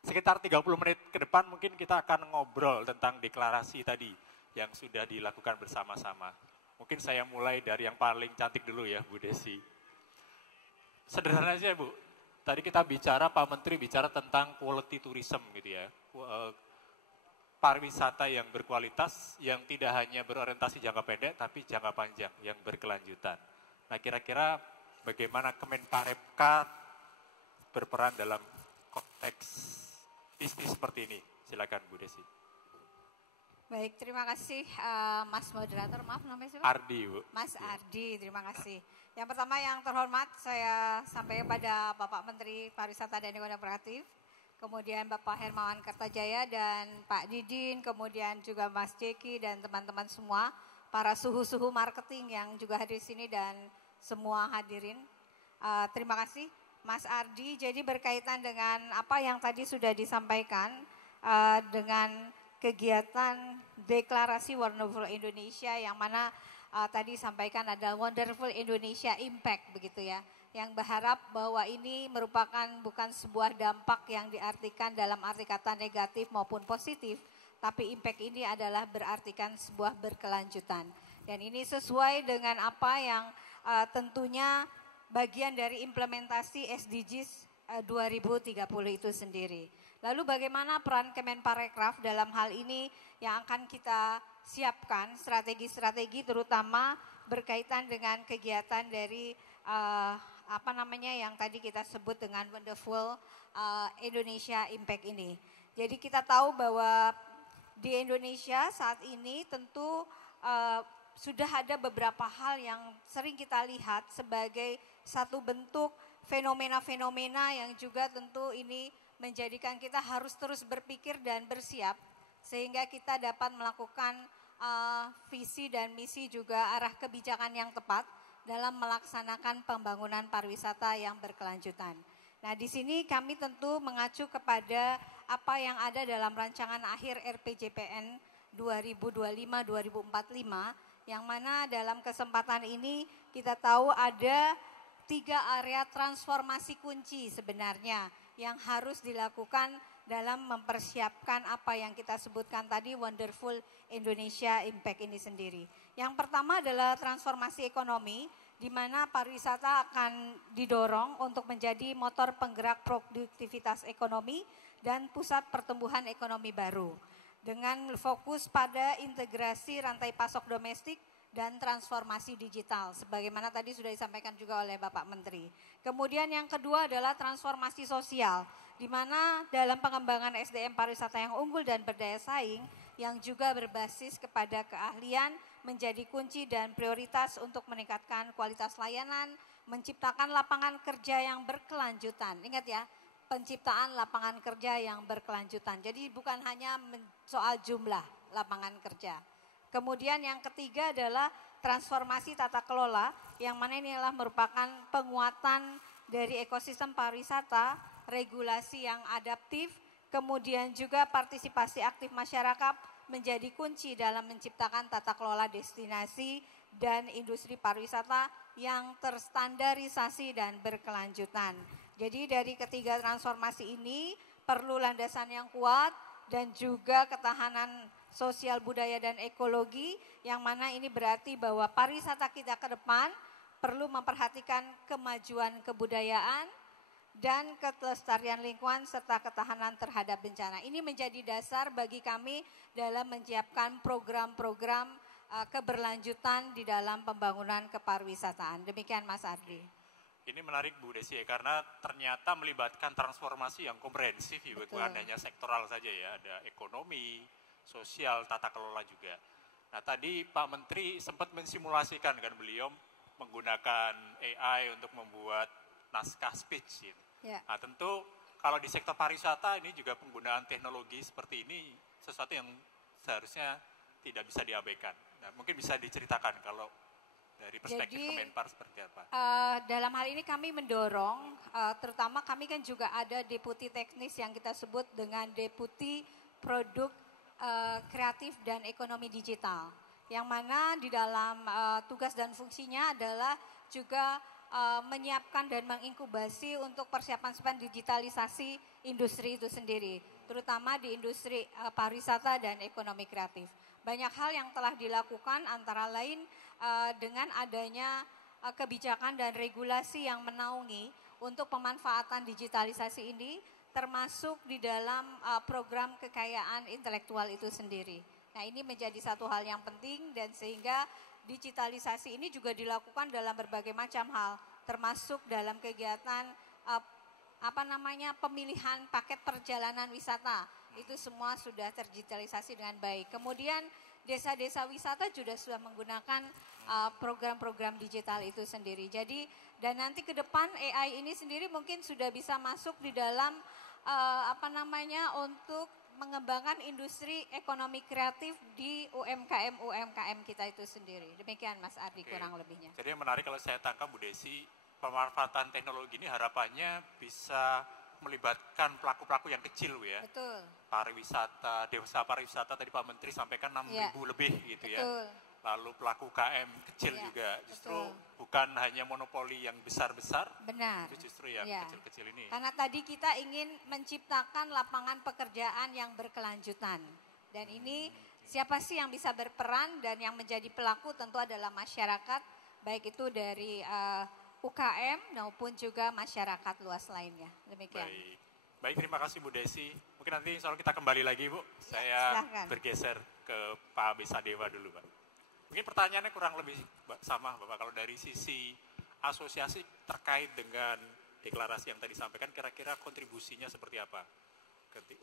Sekitar 30 menit ke depan mungkin kita akan ngobrol tentang deklarasi tadi yang sudah dilakukan bersama-sama. Mungkin saya mulai dari yang paling cantik dulu ya Bu Desi. Sederhana saja Bu, tadi kita bicara, Pak Menteri bicara tentang quality tourism gitu ya. Pariwisata yang berkualitas, yang tidak hanya berorientasi jangka pendek tapi jangka panjang, yang berkelanjutan. Nah kira-kira bagaimana Kemenparekraf berperan dalam konteks bisnis seperti ini? Silakan Bu Desi. Baik, terima kasih Mas Moderator, maaf namanya siapa? Ardi Bu. Mas Ardi, terima kasih. Yang pertama yang terhormat saya sampaikan pada Bapak Menteri Pariwisata dan Ekonomi Kreatif, kemudian Bapak Hermawan Kertajaya dan Pak Didin, kemudian juga Mas Jeki dan teman-teman semua, para suhu-suhu marketing yang juga hadir di sini dan semua hadirin. Terima kasih. Mas Ardi, jadi berkaitan dengan apa yang tadi sudah disampaikan dengan kegiatan deklarasi Wonderful Indonesia yang mana tadi sampaikan ada Wonderful Indonesia Impact begitu ya, yang berharap bahwa ini merupakan bukan sebuah dampak yang diartikan dalam arti kata negatif maupun positif, tapi impact ini adalah berartikan sebuah berkelanjutan. Dan ini sesuai dengan apa yang tentunya bagian dari implementasi SDGs 2030 itu sendiri. Lalu bagaimana peran Kemenparekraf dalam hal ini yang akan kita siapkan, strategi-strategi terutama berkaitan dengan kegiatan dari yang tadi kita sebut dengan Wonderful Indonesia Impact ini. Jadi kita tahu bahwa di Indonesia saat ini tentu sudah ada beberapa hal yang sering kita lihat sebagai satu bentuk fenomena-fenomena yang juga tentu ini menjadikan kita harus terus berpikir dan bersiap sehingga kita dapat melakukan visi dan misi juga arah kebijakan yang tepat dalam melaksanakan pembangunan pariwisata yang berkelanjutan. Nah, di sini kami tentu mengacu kepada apa yang ada dalam rancangan akhir RPJPN 2025-2045 yang mana dalam kesempatan ini kita tahu ada 3 area transformasi kunci sebenarnya yang harus dilakukan dalam mempersiapkan apa yang kita sebutkan tadi Wonderful Indonesia Impact ini sendiri. Yang pertama adalah transformasi ekonomi, di mana pariwisata akan didorong untuk menjadi motor penggerak produktivitas ekonomi dan pusat pertumbuhan ekonomi baru. Dengan fokus pada integrasi rantai pasok domestik dan transformasi digital, sebagaimana tadi sudah disampaikan juga oleh Bapak Menteri. Kemudian yang kedua adalah transformasi sosial, di mana dalam pengembangan SDM pariwisata yang unggul dan berdaya saing, yang juga berbasis kepada keahlian menjadi kunci dan prioritas untuk meningkatkan kualitas layanan, menciptakan lapangan kerja yang berkelanjutan. Ingat ya, penciptaan lapangan kerja yang berkelanjutan. Jadi bukan hanya soal jumlah lapangan kerja. Kemudian yang ketiga adalah transformasi tata kelola, yang mana ini adalah merupakan penguatan dari ekosistem pariwisata, regulasi yang adaptif, kemudian juga partisipasi aktif masyarakat menjadi kunci dalam menciptakan tata kelola destinasi dan industri pariwisata yang terstandarisasi dan berkelanjutan. Jadi dari ketiga transformasi ini perlu landasan yang kuat dan juga ketahanan sosial budaya dan ekologi, yang mana ini berarti bahwa pariwisata kita ke depan perlu memperhatikan kemajuan kebudayaan dan kelestarian lingkungan serta ketahanan terhadap bencana. Ini menjadi dasar bagi kami dalam menyiapkan program-program keberlanjutan di dalam pembangunan kepariwisataan. Demikian Mas Ardi. Ini menarik Bu Desi ya, karena ternyata melibatkan transformasi yang komprehensif ya, bukan hanya sektoral saja ya, ada ekonomi, sosial, tata kelola juga. Nah tadi Pak Menteri sempat mensimulasikan kan beliau menggunakan AI untuk membuat naskah speech gitu. Ya. Nah tentu kalau di sektor pariwisata ini juga penggunaan teknologi seperti ini sesuatu yang seharusnya tidak bisa diabaikan. Nah, mungkin bisa diceritakan kalau dari perspektif Kemenpar seperti apa? Dalam hal ini kami mendorong, terutama kami kan juga ada deputi teknis yang kita sebut dengan deputi produk kreatif dan ekonomi digital. Yang mana di dalam tugas dan fungsinya adalah juga menyiapkan dan menginkubasi untuk persiapan digitalisasi industri itu sendiri. Terutama di industri pariwisata dan ekonomi kreatif. Banyak hal yang telah dilakukan antara lain dengan adanya kebijakan dan regulasi yang menaungi untuk pemanfaatan digitalisasi ini termasuk di dalam program kekayaan intelektual itu sendiri. Nah, ini menjadi satu hal yang penting dan sehingga digitalisasi ini juga dilakukan dalam berbagai macam hal termasuk dalam kegiatan pemilihan paket perjalanan wisata. Itu semua sudah terdigitalisasi dengan baik. Kemudian desa-desa wisata juga sudah menggunakan program-program digital itu sendiri. Jadi dan nanti ke depan AI ini sendiri mungkin sudah bisa masuk di dalam untuk mengembangkan industri ekonomi kreatif di UMKM kita itu sendiri. Demikian Mas Ardi kurang lebihnya. Jadi yang menarik kalau saya tangkap Bu Desi, pemanfaatan teknologi ini harapannya bisa melibatkan pelaku-pelaku yang kecil ya. Betul. Pariwisata, desa pariwisata tadi Pak Menteri sampaikan 6.000 lebih gitu ya. Betul. Lalu pelaku KM kecil juga justru bukan hanya monopoli yang besar-besar. Benar. Itu justru yang kecil-kecil ini. Karena tadi kita ingin menciptakan lapangan pekerjaan yang berkelanjutan. Dan ini siapa sih yang bisa berperan dan yang menjadi pelaku tentu adalah masyarakat, baik itu dari UKM maupun juga masyarakat luas lainnya. Demikian. Baik, terima kasih Bu Desi. Mungkin nanti insya Allah kita kembali lagi Bu. Saya bergeser ke Pak Besadewa dulu Pak. Mungkin pertanyaannya kurang lebih sama Bapak. Kalau dari sisi asosiasi terkait dengan deklarasi yang tadi sampaikan, kira-kira kontribusinya seperti apa?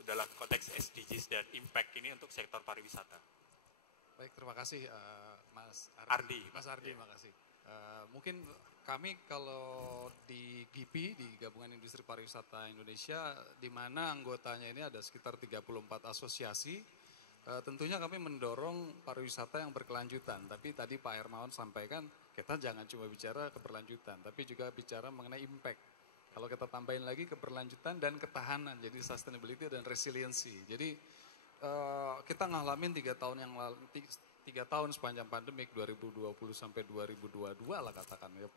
Dalam konteks SDGs dan impact ini untuk sektor pariwisata. Baik, terima kasih Mas Ardi. Mas Ardi, terima kasih. Mungkin kami kalau di GIPI, di Gabungan Industri Pariwisata Indonesia, di mana anggotanya ini ada sekitar 34 asosiasi, tentunya kami mendorong pariwisata yang berkelanjutan. Tapi tadi Pak Hermawan sampaikan, kita jangan cuma bicara keberlanjutan, tapi juga bicara mengenai impact. Kalau kita tambahin lagi keberlanjutan dan ketahanan, jadi sustainability dan resiliency. Jadi kita ngalamin 3 tahun yang lalu, 3 tahun sepanjang pandemik 2020 sampai 2022 lah katakan ya.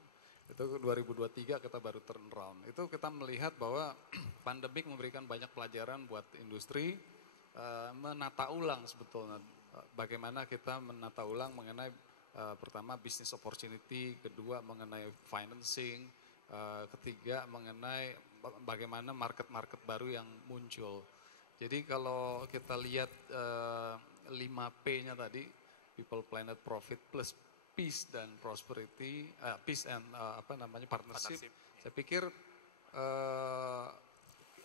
Itu 2023 kita baru turn around. Itu kita melihat bahwa pandemik memberikan banyak pelajaran buat industri, menata ulang sebetulnya. Bagaimana kita menata ulang mengenai pertama business opportunity, kedua mengenai financing, ketiga mengenai bagaimana market-market baru yang muncul. Jadi kalau kita lihat 5P-nya tadi, People, Planet, Profit plus Peace dan Prosperity, Peace and partnership. Saya pikir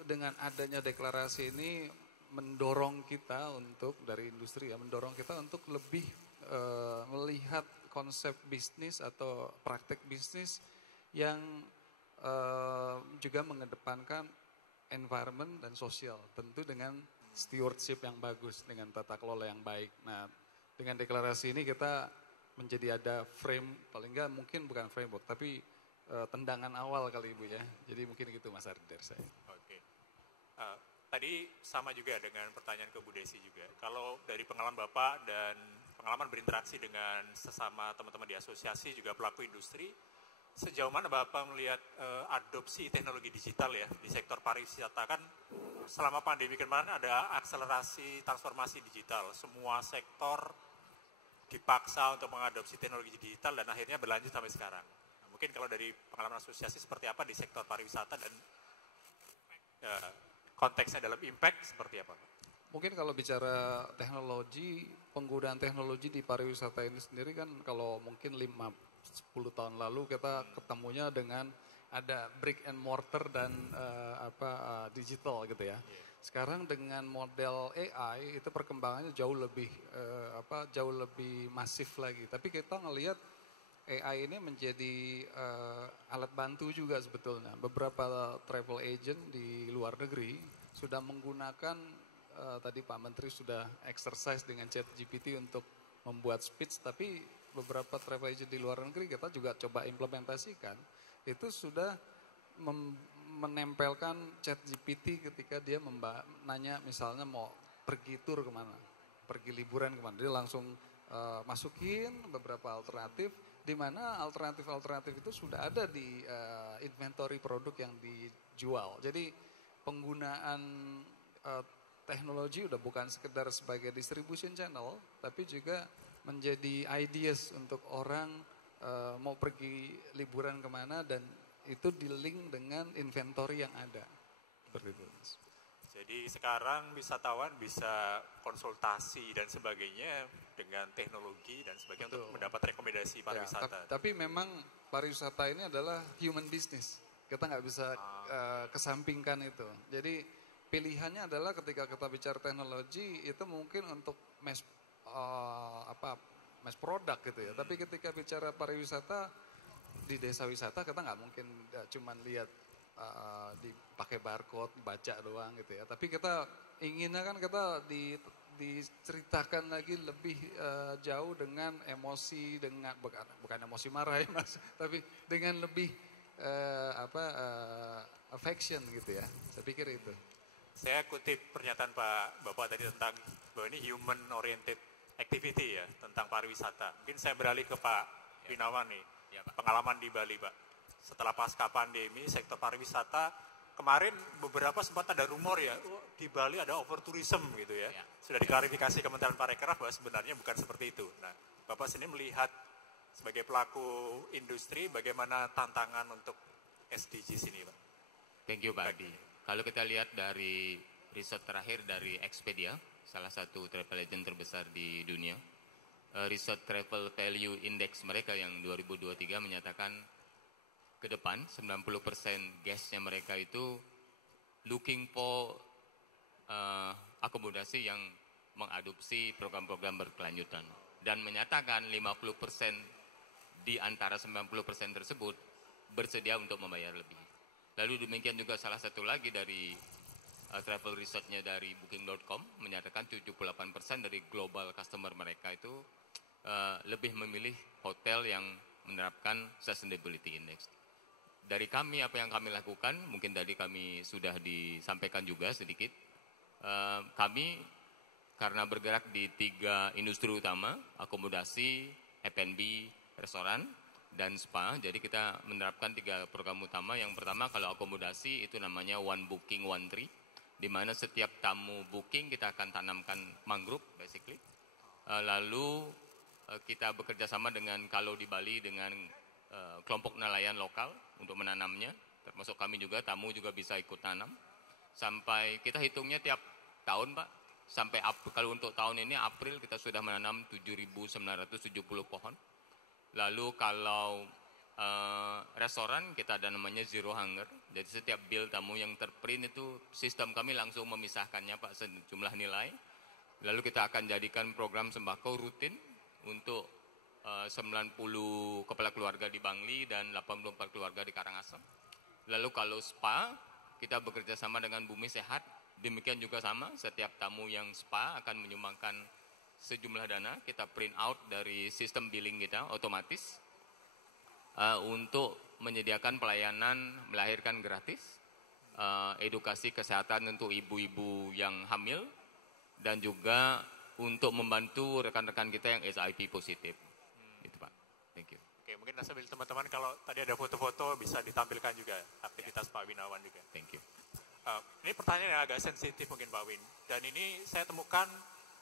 dengan adanya deklarasi ini mendorong kita untuk dari industri ya, mendorong kita untuk lebih melihat konsep bisnis atau praktek bisnis yang juga mengedepankan environment dan sosial, tentu dengan stewardship yang bagus, dengan tata kelola yang baik. Nah, dengan deklarasi ini kita menjadi ada frame, paling enggak mungkin bukan framework, tapi tendangan awal kali Ibu ya. Jadi mungkin gitu Mas Ardi dari saya. Oke. Tadi sama juga dengan pertanyaan ke Bu Desi juga. Kalau dari pengalaman Bapak dan pengalaman berinteraksi dengan sesama teman-teman di asosiasi juga pelaku industri, sejauh mana Bapak melihat adopsi teknologi digital ya di sektor pariwisata? Kan selama pandemi kemarin ada akselerasi transformasi digital. Semua sektor dipaksa untuk mengadopsi teknologi digital dan akhirnya berlanjut sampai sekarang. Nah, mungkin kalau dari pengalaman asosiasi seperti apa di sektor pariwisata dan konteksnya dalam impact seperti apa Pak? Mungkin kalau bicara teknologi, penggunaan teknologi di pariwisata ini sendiri kan kalau mungkin 5-10 tahun lalu kita ketemunya dengan ada brick and mortar dan digital gitu ya. Sekarang dengan model AI itu perkembangannya jauh lebih masif lagi. Tapi kita ngelihat AI ini menjadi alat bantu juga sebetulnya. Beberapa travel agent di luar negeri sudah menggunakan, tadi Pak Menteri sudah exercise dengan ChatGPT untuk membuat speech, tapi beberapa travel agent di luar negeri kita juga coba implementasikan, itu sudah menempelkan ChatGPT ketika dia nanya misalnya mau pergi tur kemana, pergi liburan kemana, dia langsung masukin beberapa alternatif, di mana alternatif-alternatif itu sudah ada di inventory produk yang dijual. Jadi penggunaan teknologi udah bukan sekedar sebagai distribution channel, tapi juga menjadi ideas untuk orang mau pergi liburan kemana, dan itu di-link dengan inventory yang ada. Seperti itu. Jadi sekarang wisatawan bisa konsultasi dan sebagainya dengan teknologi dan sebagainya. Betul. Untuk mendapat rekomendasi pariwisata. Tapi memang pariwisata ini adalah human business. Kita nggak bisa kesampingkan itu. Jadi pilihannya adalah ketika kita bicara teknologi itu mungkin untuk mass product gitu ya. Tapi ketika bicara pariwisata di desa wisata, kita nggak mungkin cuman lihat dipakai barcode, baca doang gitu ya. Tapi kita inginnya kan kita diceritakan lagi lebih jauh dengan emosi, dengan bukan emosi marah ya Mas, tapi dengan lebih affection gitu ya. Saya pikir itu. Saya kutip pernyataan Bapak tadi tentang bahwa ini human oriented activity ya, tentang pariwisata. Mungkin saya beralih ke Pak Winawan nih, ya, Pak. Pengalaman di Bali Pak. Setelah pasca pandemi, sektor pariwisata, kemarin beberapa sempat ada rumor ya, di Bali ada overtourism gitu ya. Sudah diklarifikasi Kementerian Pariwisata bahwa sebenarnya bukan seperti itu. Nah, Bapak sendiri melihat sebagai pelaku industri, bagaimana tantangan untuk SDGs ini Pak? Thank you Pak Adi. Kalau kita lihat dari riset terakhir dari Expedia, salah satu travel agent terbesar di dunia, riset travel value index mereka yang 2023 menyatakan ke depan 90% guestnya mereka itu looking for akomodasi yang mengadopsi program-program berkelanjutan, dan menyatakan 50% di antara 90% tersebut bersedia untuk membayar lebih. Lalu demikian juga salah satu lagi dari travel research-nya dari booking.com menyatakan 78% dari global customer mereka itu lebih memilih hotel yang menerapkan sustainability index. Dari kami, apa yang kami lakukan, mungkin tadi kami sudah disampaikan juga sedikit. Kami karena bergerak di 3 industri utama, akomodasi, F&B, restoran, dan spa. Jadi kita menerapkan 3 program utama. Yang pertama kalau akomodasi itu namanya One Booking One Tree, di mana setiap tamu booking kita akan tanamkan mangrove basically. Lalu kita bekerja sama dengan, kalau di Bali, dengan kelompok nelayan lokal untuk menanamnya, termasuk kami juga, tamu juga bisa ikut tanam. Sampai kita hitungnya tiap tahun Pak, sampai kalau untuk tahun ini April kita sudah menanam 7.970 pohon. Lalu kalau restoran kita ada namanya Zero Hunger, jadi setiap bill tamu yang terprint itu sistem kami langsung memisahkannya Pak sejumlah nilai. Lalu kita akan jadikan program sembako rutin untuk 90 kepala keluarga di Bangli dan 84 keluarga di Karangasem. Lalu kalau spa, kita bekerja sama dengan Bumi Sehat, demikian juga sama, setiap tamu yang spa akan menyumbangkan sejumlah dana, kita print out dari sistem billing kita otomatis untuk menyediakan pelayanan melahirkan gratis, edukasi kesehatan untuk ibu-ibu yang hamil, dan juga untuk membantu rekan-rekan kita yang SIP positif. Itu Pak, thank you. Oke, mungkin sambil teman-teman kalau tadi ada foto-foto bisa ditampilkan juga aktivitas Pak Winawan juga. Thank you. Ini pertanyaan yang agak sensitif mungkin Pak Win, dan ini saya temukan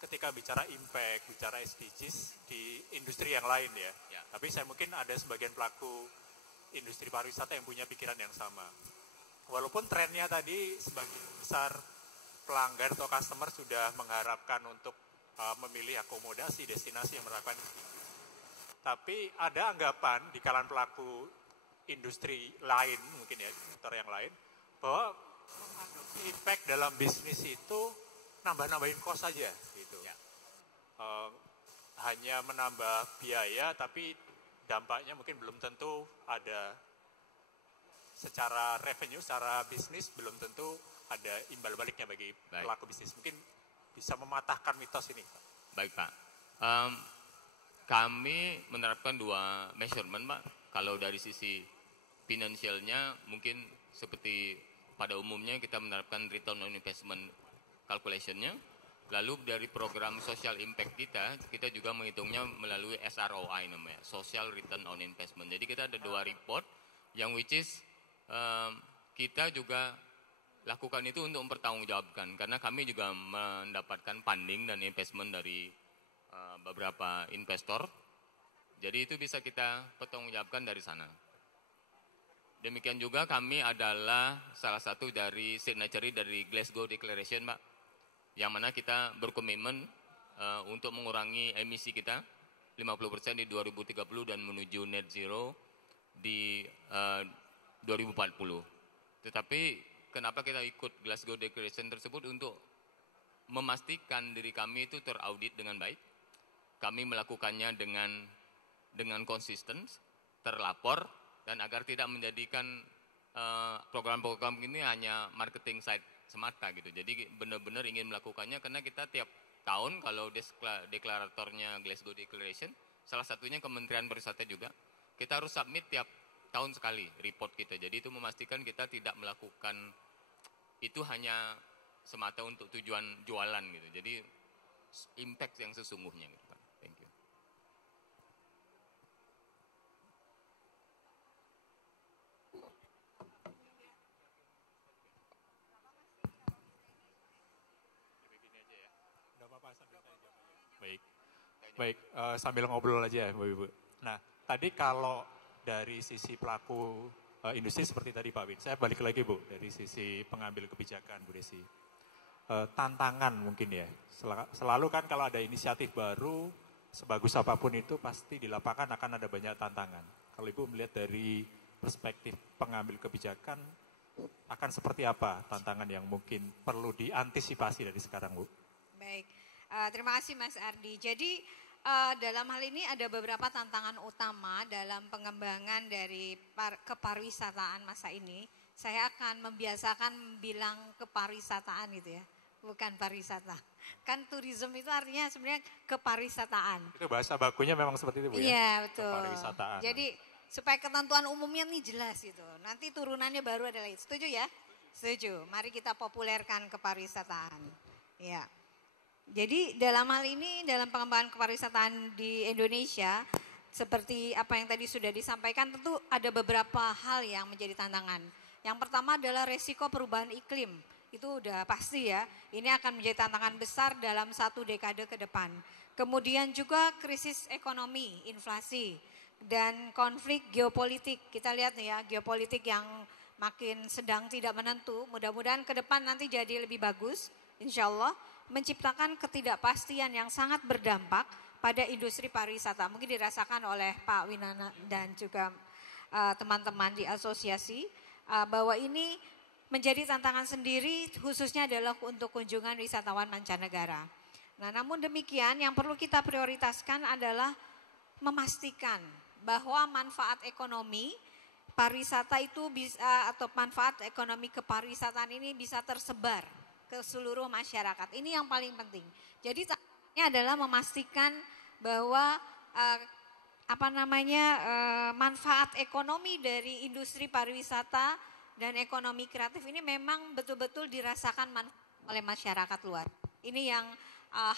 ketika bicara impact, bicara SDGs di industri yang lain ya. Tapi saya mungkin ada sebagian pelaku industri pariwisata yang punya pikiran yang sama. Walaupun trennya tadi sebagian besar pelanggan atau customer sudah mengharapkan untuk memilih akomodasi, destinasi yang menerapkan, tapi ada anggapan di kalangan pelaku industri lain mungkin ya, sektor yang lain, bahwa impact dalam bisnis itu nambah-nambahin cost saja gitu. Hanya menambah biaya tapi dampaknya mungkin belum tentu ada secara revenue, secara bisnis belum tentu ada imbal baliknya bagi pelaku bisnis. Mungkin bisa mematahkan mitos ini, Pak. Baik, Pak. Kami menerapkan 2 measurement, Pak. Kalau dari sisi finansialnya mungkin seperti pada umumnya kita menerapkan return on investment calculation-nya. Lalu dari program social impact kita juga menghitungnya melalui SROI namanya, Social Return on Investment. Jadi kita ada 2 report yang which is kita juga lakukan itu untuk mempertanggungjawabkan karena kami juga mendapatkan funding dan investment dari beberapa investor. Jadi itu bisa kita pertanggungjawabkan dari sana. Demikian juga kami adalah salah satu dari signatory dari Glasgow Declaration, Pak. Yang mana kita berkomitmen untuk mengurangi emisi kita 50% di 2030 dan menuju net zero di 2040. Tetapi kenapa kita ikut Glasgow Declaration tersebut? Untuk memastikan diri kami itu teraudit dengan baik. Kami melakukannya dengan konsisten, terlapor, dan agar tidak menjadikan program-program ini hanya marketing side semata gitu. Jadi benar-benar ingin melakukannya karena kita tiap tahun kalau deklaratornya Glasgow Declaration, salah satunya Kementerian Pariwisata juga, kita harus submit tiap tahun sekali report kita. Jadi itu memastikan kita tidak melakukan itu hanya semata untuk tujuan jualan gitu. Jadi impact yang sesungguhnya gitu, Pak. Thank you. Baik, sambil ngobrol aja ya, Ibu. Nah, tadi kalau dari sisi pelaku industri seperti tadi Pak Win, saya balik lagi Bu, dari sisi pengambil kebijakan Bu Desi. Tantangan mungkin ya, selalu kan kalau ada inisiatif baru, sebagus apapun itu pasti di lapangan akan ada banyak tantangan. Kalau Ibu melihat dari perspektif pengambil kebijakan, akan seperti apa tantangan yang mungkin perlu diantisipasi dari sekarang Bu? Baik, terima kasih Mas Ardi. Jadi dalam hal ini ada beberapa tantangan utama dalam pengembangan dari kepariwisataan masa ini. Saya akan membiasakan bilang kepariwisataan gitu ya, bukan pariwisata. Kan tourism itu artinya sebenarnya kepariwisataan. Itu bahasa bakunya memang seperti itu Bu ya? Iya betul. Kepariwisataan. Jadi supaya ketentuan umumnya nih jelas gitu. Nanti turunannya baru ada lagi. Setuju ya? Setuju. Mari kita populerkan kepariwisataan. Ya. Jadi dalam hal ini, dalam pengembangan kepariwisataan di Indonesia, seperti apa yang tadi sudah disampaikan, tentu ada beberapa hal yang menjadi tantangan. Yang pertama adalah resiko perubahan iklim. Itu udah pasti ya, ini akan menjadi tantangan besar dalam 1 dekade ke depan. Kemudian juga krisis ekonomi, inflasi, dan konflik geopolitik. Kita lihat nih ya, geopolitik yang makin sedang tidak menentu. Mudah-mudahan ke depan nanti jadi lebih bagus, insya Allah. Menciptakan ketidakpastian yang sangat berdampak pada industri pariwisata. Mungkin dirasakan oleh Pak Winana dan juga teman-teman di asosiasi bahwa ini menjadi tantangan sendiri khususnya adalah untuk kunjungan wisatawan mancanegara. Nah, namun demikian yang perlu kita prioritaskan adalah memastikan bahwa manfaat ekonomi pariwisata itu bisa atau manfaat ekonomi kepariwisataan ini bisa tersebar ke seluruh masyarakat. Ini yang paling penting. Jadi ini adalah memastikan bahwa manfaat ekonomi dari industri pariwisata dan ekonomi kreatif ini memang betul-betul dirasakan oleh masyarakat luar. Ini yang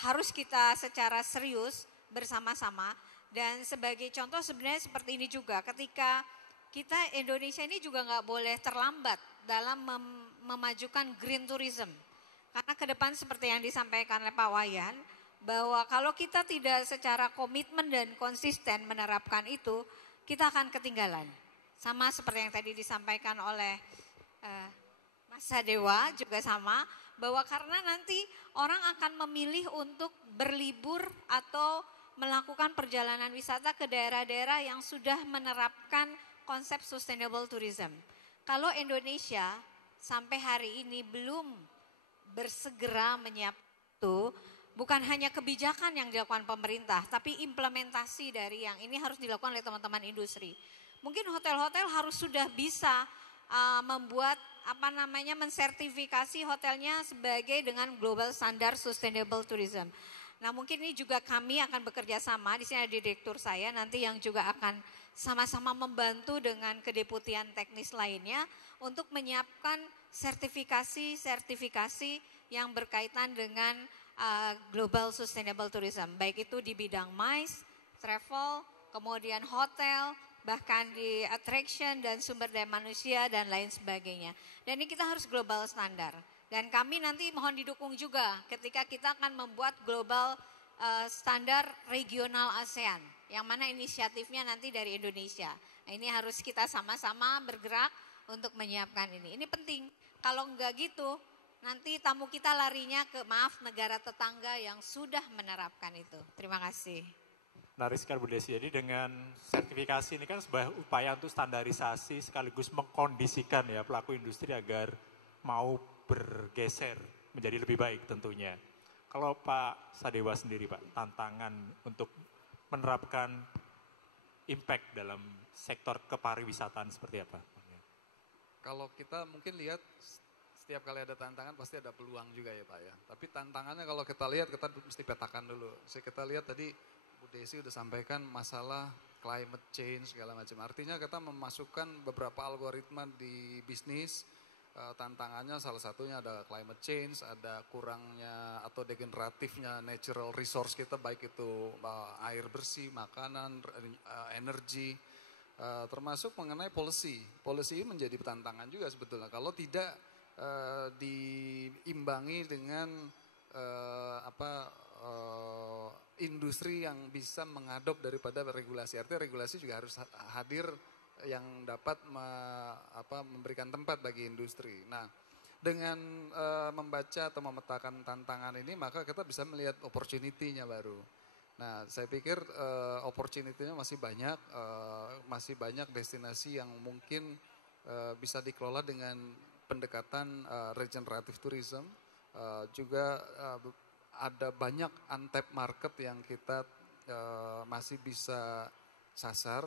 harus kita secara serius bersama-sama. Dan sebagai contoh sebenarnya seperti ini juga, ketika kita Indonesia ini juga nggak boleh terlambat dalam memajukan green tourism. Karena ke depan seperti yang disampaikan oleh Pak Wayan, bahwa kalau kita tidak secara komitmen dan konsisten menerapkan itu, kita akan ketinggalan. Sama seperti yang tadi disampaikan oleh Mas Sadewa juga sama, bahwa karena nanti orang akan memilih untuk berlibur atau melakukan perjalanan wisata ke daerah-daerah yang sudah menerapkan konsep sustainable tourism. Kalau Indonesia sampai hari ini belum bersegera menyiapkan itu, bukan hanya kebijakan yang dilakukan pemerintah, tapi implementasi dari yang ini harus dilakukan oleh teman-teman industri. Mungkin hotel-hotel harus sudah bisa membuat mensertifikasi hotelnya sebagai dengan global standard sustainable tourism. Nah, mungkin ini juga kami akan bekerja sama, di sini ada direktur saya nanti yang juga akan sama-sama membantu dengan kedeputian teknis lainnya untuk menyiapkan sertifikasi yang berkaitan dengan global sustainable tourism, baik itu di bidang MICE, travel, kemudian hotel, bahkan di attraction dan sumber daya manusia dan lain sebagainya. Dan ini kita harus global standar. Dan kami nanti mohon didukung juga ketika kita akan membuat global standar regional ASEAN, yang mana inisiatifnya nanti dari Indonesia. Nah, ini harus kita sama-sama bergerak untuk menyiapkan ini. Ini penting. Kalau enggak gitu, nanti tamu kita larinya ke negara tetangga yang sudah menerapkan itu. Terima kasih. Menarik sekali Bu Desi. Jadi dengan sertifikasi ini kan sebuah upaya untuk standarisasi sekaligus mengkondisikan ya pelaku industri agar mau bergeser menjadi lebih baik tentunya. Kalau Pak Sadewa sendiri Pak, tantangan untuk menerapkan impact dalam sektor kepariwisataan seperti apa? Kalau kita mungkin lihat setiap kali ada tantangan pasti ada peluang juga ya Pak ya. Tapi tantangannya kalau kita lihat kita mesti petakan dulu. Kita lihat tadi Bu Desi udah sampaikan masalah climate change segala macam. Artinya kita memasukkan beberapa algoritma di bisnis. Tantangannya salah satunya ada climate change, ada kurangnya atau degeneratifnya natural resource kita, baik itu air bersih, makanan, energi, termasuk mengenai policy. Policy menjadi tantangan juga sebetulnya kalau tidak diimbangi dengan industri yang bisa mengadop daripada regulasi. Artinya regulasi juga harus hadir yang dapat memberikan tempat bagi industri. Nah, dengan membaca atau memetakan tantangan ini, maka kita bisa melihat opportunity-nya baru. Nah, saya pikir opportunity-nya masih banyak destinasi yang mungkin bisa dikelola dengan pendekatan regenerative tourism. Juga ada banyak untapped market yang kita masih bisa sasar.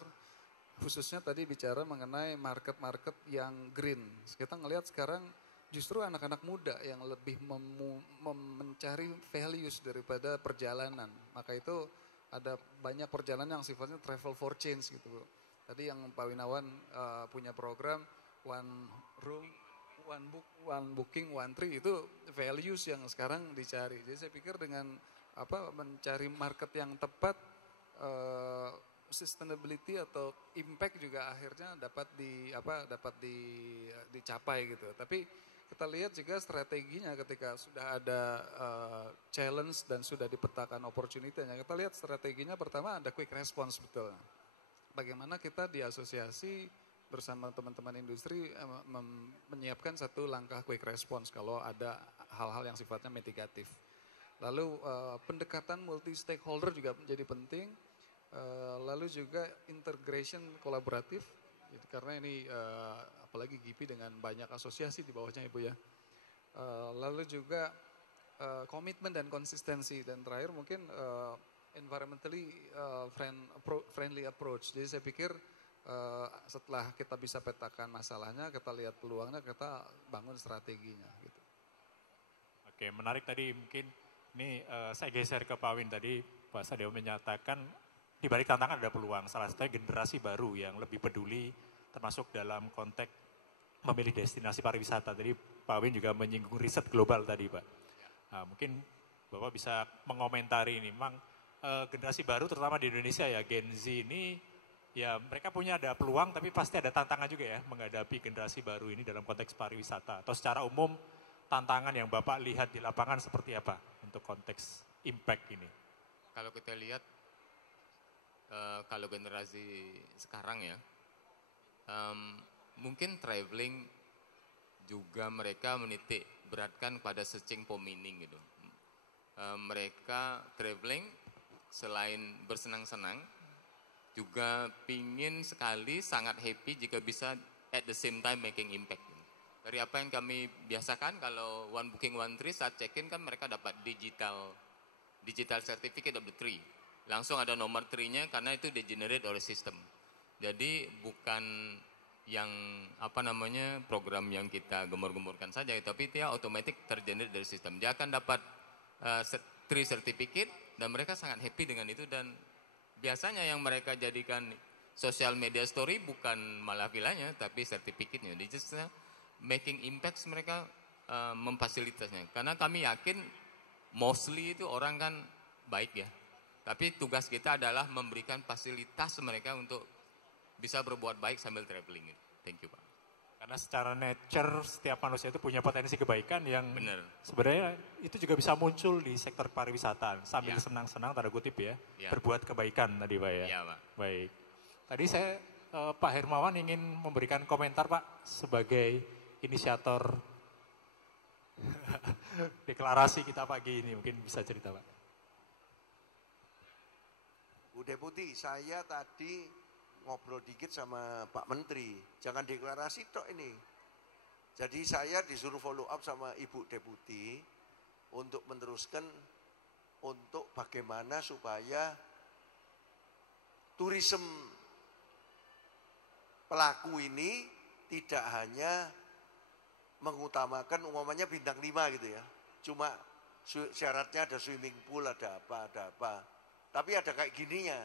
Khususnya tadi bicara mengenai market-market yang green. Kita ngelihat sekarang justru anak-anak muda yang lebih mencari values daripada perjalanan. Maka itu ada banyak perjalanan yang sifatnya travel for change gitu. Tadi yang Pak Winawan punya program One Room, One Booking, One Tree, itu values yang sekarang dicari. Jadi saya pikir dengan mencari market yang tepat, sustainability atau impact juga akhirnya dapat dicapai gitu. Tapi kita lihat juga strateginya ketika sudah ada challenge dan sudah dipetakan opportunity-nya. Kita lihat strateginya pertama ada quick response betul. Bagaimana kita di asosiasi bersama teman-teman industri menyiapkan satu langkah quick response kalau ada hal-hal yang sifatnya mitigatif. Lalu pendekatan multi stakeholder juga menjadi penting. Lalu juga integration kolaboratif, karena ini apalagi GIPI dengan banyak asosiasi di bawahnya Ibu ya. Lalu juga komitmen dan konsistensi, dan terakhir mungkin environmentally friendly approach. Jadi saya pikir setelah kita bisa petakan masalahnya, kita lihat peluangnya, kita bangun strateginya gitu. Oke, menarik tadi mungkin ini saya geser ke Pak Win tadi. Pak Sadewa menyatakan di balik tantangan ada peluang, salah satunya generasi baru yang lebih peduli termasuk dalam konteks memilih destinasi pariwisata. Tadi Pak Win juga menyinggung riset global tadi Pak. Nah, mungkin Bapak bisa mengomentari ini, memang generasi baru terutama di Indonesia ya, Gen Z ini ya mereka punya ada peluang tapi pasti ada tantangan juga ya menghadapi generasi baru ini dalam konteks pariwisata. Atau secara umum tantangan yang Bapak lihat di lapangan seperti apa untuk konteks impact ini? Kalau kita lihat kalau generasi sekarang ya, mungkin traveling juga mereka menitik beratkan pada searching for meaning gitu. Mereka traveling selain bersenang-senang, juga pingin sekali sangat happy jika bisa at the same time making impact. Dari apa yang kami biasakan kalau One Booking One Tree saat check-in kan mereka dapat digital digital certificate of the tree. Langsung ada nomor tree-nya karena itu di-generate oleh sistem. Jadi bukan yang program yang kita gemur-gemurkan saja, tapi dia otomatis tergenerate dari sistem. Dia akan dapat tree certificate dan mereka sangat happy dengan itu, dan biasanya yang mereka jadikan social media story bukan malah villanya tapi sertifikatnya. Dia just making impacts, mereka memfasilitasnya. Karena kami yakin mostly itu orang kan baik ya. Tapi tugas kita adalah memberikan fasilitas mereka untuk bisa berbuat baik sambil traveling. Thank you Pak. Karena secara nature setiap manusia itu punya potensi kebaikan yang benar. Sebenarnya itu juga bisa muncul di sektor pariwisata sambil senang-senang tanda kutip ya. Berbuat kebaikan tadi Pak ya. Iya Pak. Baik. Tadi saya Pak Hermawan ingin memberikan komentar Pak sebagai inisiator deklarasi kita pagi ini, mungkin bisa cerita Pak. Bu Deputi, saya tadi ngobrol dikit sama Pak Menteri, jangan deklarasi tok ini. Jadi saya disuruh follow up sama Ibu Deputi untuk meneruskan untuk bagaimana supaya turisme pelaku ini tidak hanya mengutamakan umumnya bintang 5 gitu ya. Cuma syaratnya ada swimming pool, ada apa. Tapi ada kayak gininya,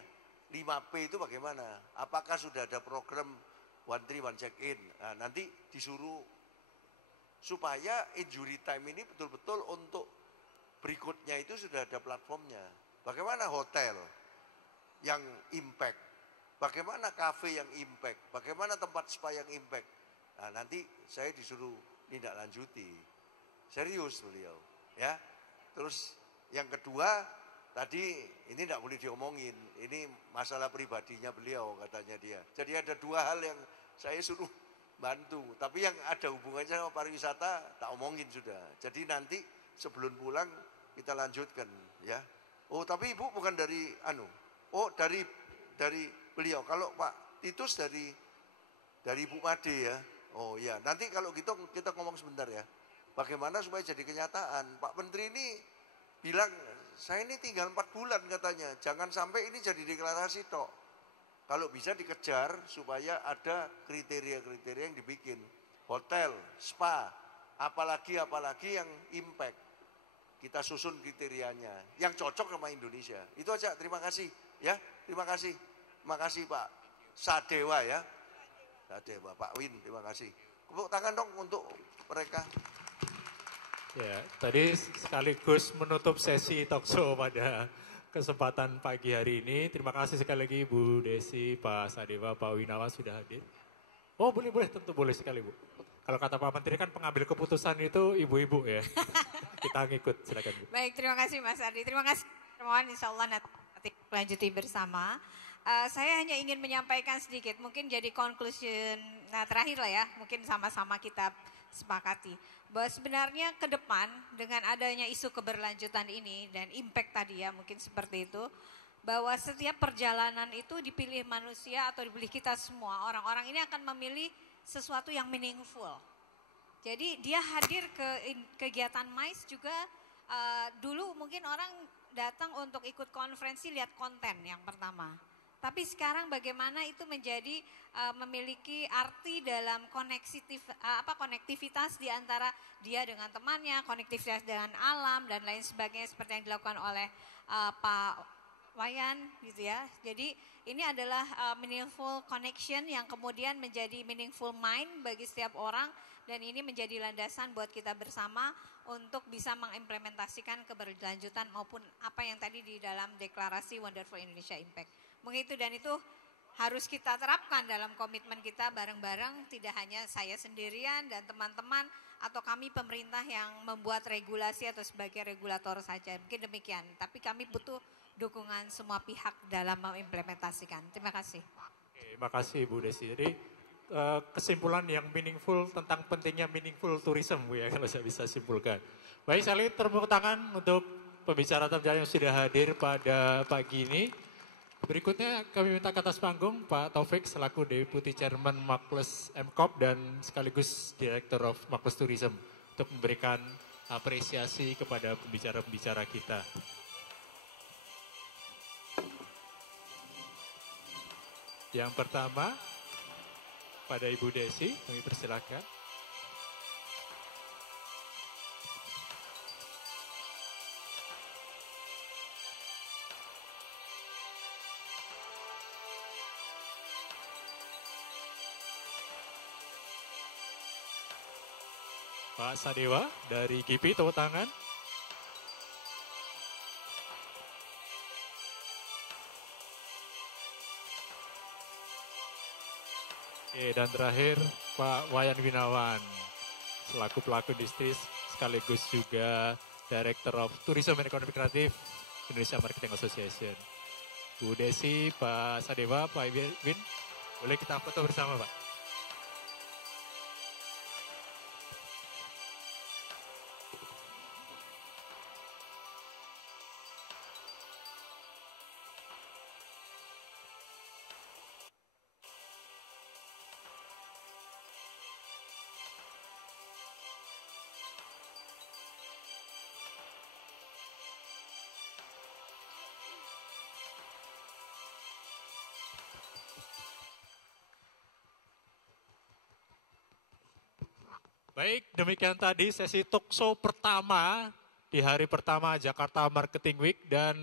5P itu bagaimana? Apakah sudah ada program one trip one check in? Nah, nanti disuruh supaya injury time ini betul-betul untuk berikutnya itu sudah ada platformnya. Bagaimana hotel yang impact? Bagaimana kafe yang impact? Bagaimana tempat spa yang impact? Nah, nanti saya disuruh tindak lanjuti. Serius beliau, ya. Terus yang kedua, tadi ini tidak boleh diomongin, ini masalah pribadinya beliau katanya dia. Jadi ada 2 hal yang saya suruh bantu, tapi yang ada hubungannya sama pariwisata tak omongin sudah. Jadi nanti sebelum pulang kita lanjutkan ya. Oh tapi Ibu bukan dari dari beliau. Kalau Pak Titus dari Ibu Made ya. Oh ya, nanti kalau gitu kita ngomong sebentar ya. Bagaimana supaya jadi kenyataan? Pak Menteri ini bilang, saya ini tinggal 4 bulan katanya. Jangan sampai ini jadi deklarasi tok. Kalau bisa dikejar supaya ada kriteria-kriteria yang dibikin. Hotel, spa, apalagi yang impact. Kita susun kriterianya. Yang cocok sama Indonesia. Itu aja, terima kasih. Ya, terima kasih. Terima kasih Pak Sadewa ya. Sadewa, Pak Win, terima kasih. Tepuk tangan dong untuk mereka. Ya, tadi sekaligus menutup sesi talkshow pada kesempatan pagi hari ini. Terima kasih sekali lagi Bu Desi, Pak Sadewa, Pak Winawan sudah hadir. Oh boleh, tentu boleh sekali Bu. Kalau kata Pak Menteri kan pengambil keputusan itu ibu-ibu ya. Kita ngikut, silakan Bu. Baik, terima kasih Mas Ardi. Terima kasih teman-teman, insya Allah nanti lanjuti bersama. Saya hanya ingin menyampaikan sedikit, mungkin jadi conclusion terakhir lah ya, mungkin sama-sama kita sepakati. Bahwa sebenarnya ke depan dengan adanya isu keberlanjutan ini dan impact tadi ya mungkin seperti itu. Bahwa setiap perjalanan itu dipilih manusia atau dipilih kita semua. Orang-orang ini akan memilih sesuatu yang meaningful. Jadi dia hadir ke kegiatan MICE juga dulu mungkin orang datang untuk ikut konferensi lihat konten yang pertama. Tapi sekarang bagaimana itu menjadi memiliki arti dalam konektivitas di antara dia dengan temannya, konektivitas dengan alam dan lain sebagainya seperti yang dilakukan oleh Pak Wayan gitu ya. Jadi ini adalah meaningful connection yang kemudian menjadi meaningful mind bagi setiap orang dan ini menjadi landasan buat kita bersama untuk bisa mengimplementasikan keberlanjutan maupun apa yang tadi di dalam deklarasi Wonderful Indonesia Impact. Begitu dan itu harus kita terapkan dalam komitmen kita bareng-bareng, tidak hanya saya sendirian dan teman-teman atau kami pemerintah yang membuat regulasi atau sebagai regulator saja. Mungkin demikian, tapi kami butuh dukungan semua pihak dalam mengimplementasikan. Terima kasih. Oke, terima kasih Bu Desi. Jadi kesimpulan yang meaningful tentang pentingnya meaningful tourism Bu ya, kalau saya bisa simpulkan. Baik, sekali tepuk tangan untuk pembicara yang sudah hadir pada pagi ini. Berikutnya kami minta ke atas panggung Pak Taufik selaku Deputy Chairman Makles MKOP dan sekaligus Director of Makles Tourism untuk memberikan apresiasi kepada pembicara-pembicara kita. Yang pertama, pada Ibu Desi, kami persilakan. Pak Sadewa dari GIPI, tepuk tangan. Dan terakhir Pak Wayan Winawan, selaku pelaku industri sekaligus juga Director of Tourism and Economic Creative Indonesia Marketing Association. Bu Desi, Pak Sadewa, Pak Win, boleh kita foto bersama Pak? Baik, demikian tadi sesi talkshow pertama di hari pertama Jakarta Marketing Week, dan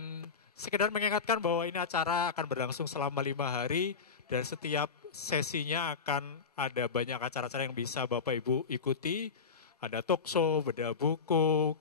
sekedar mengingatkan bahwa ini acara akan berlangsung selama 5 hari dan setiap sesinya akan ada banyak acara-acara yang bisa Bapak Ibu ikuti. Ada talkshow, bedah buku,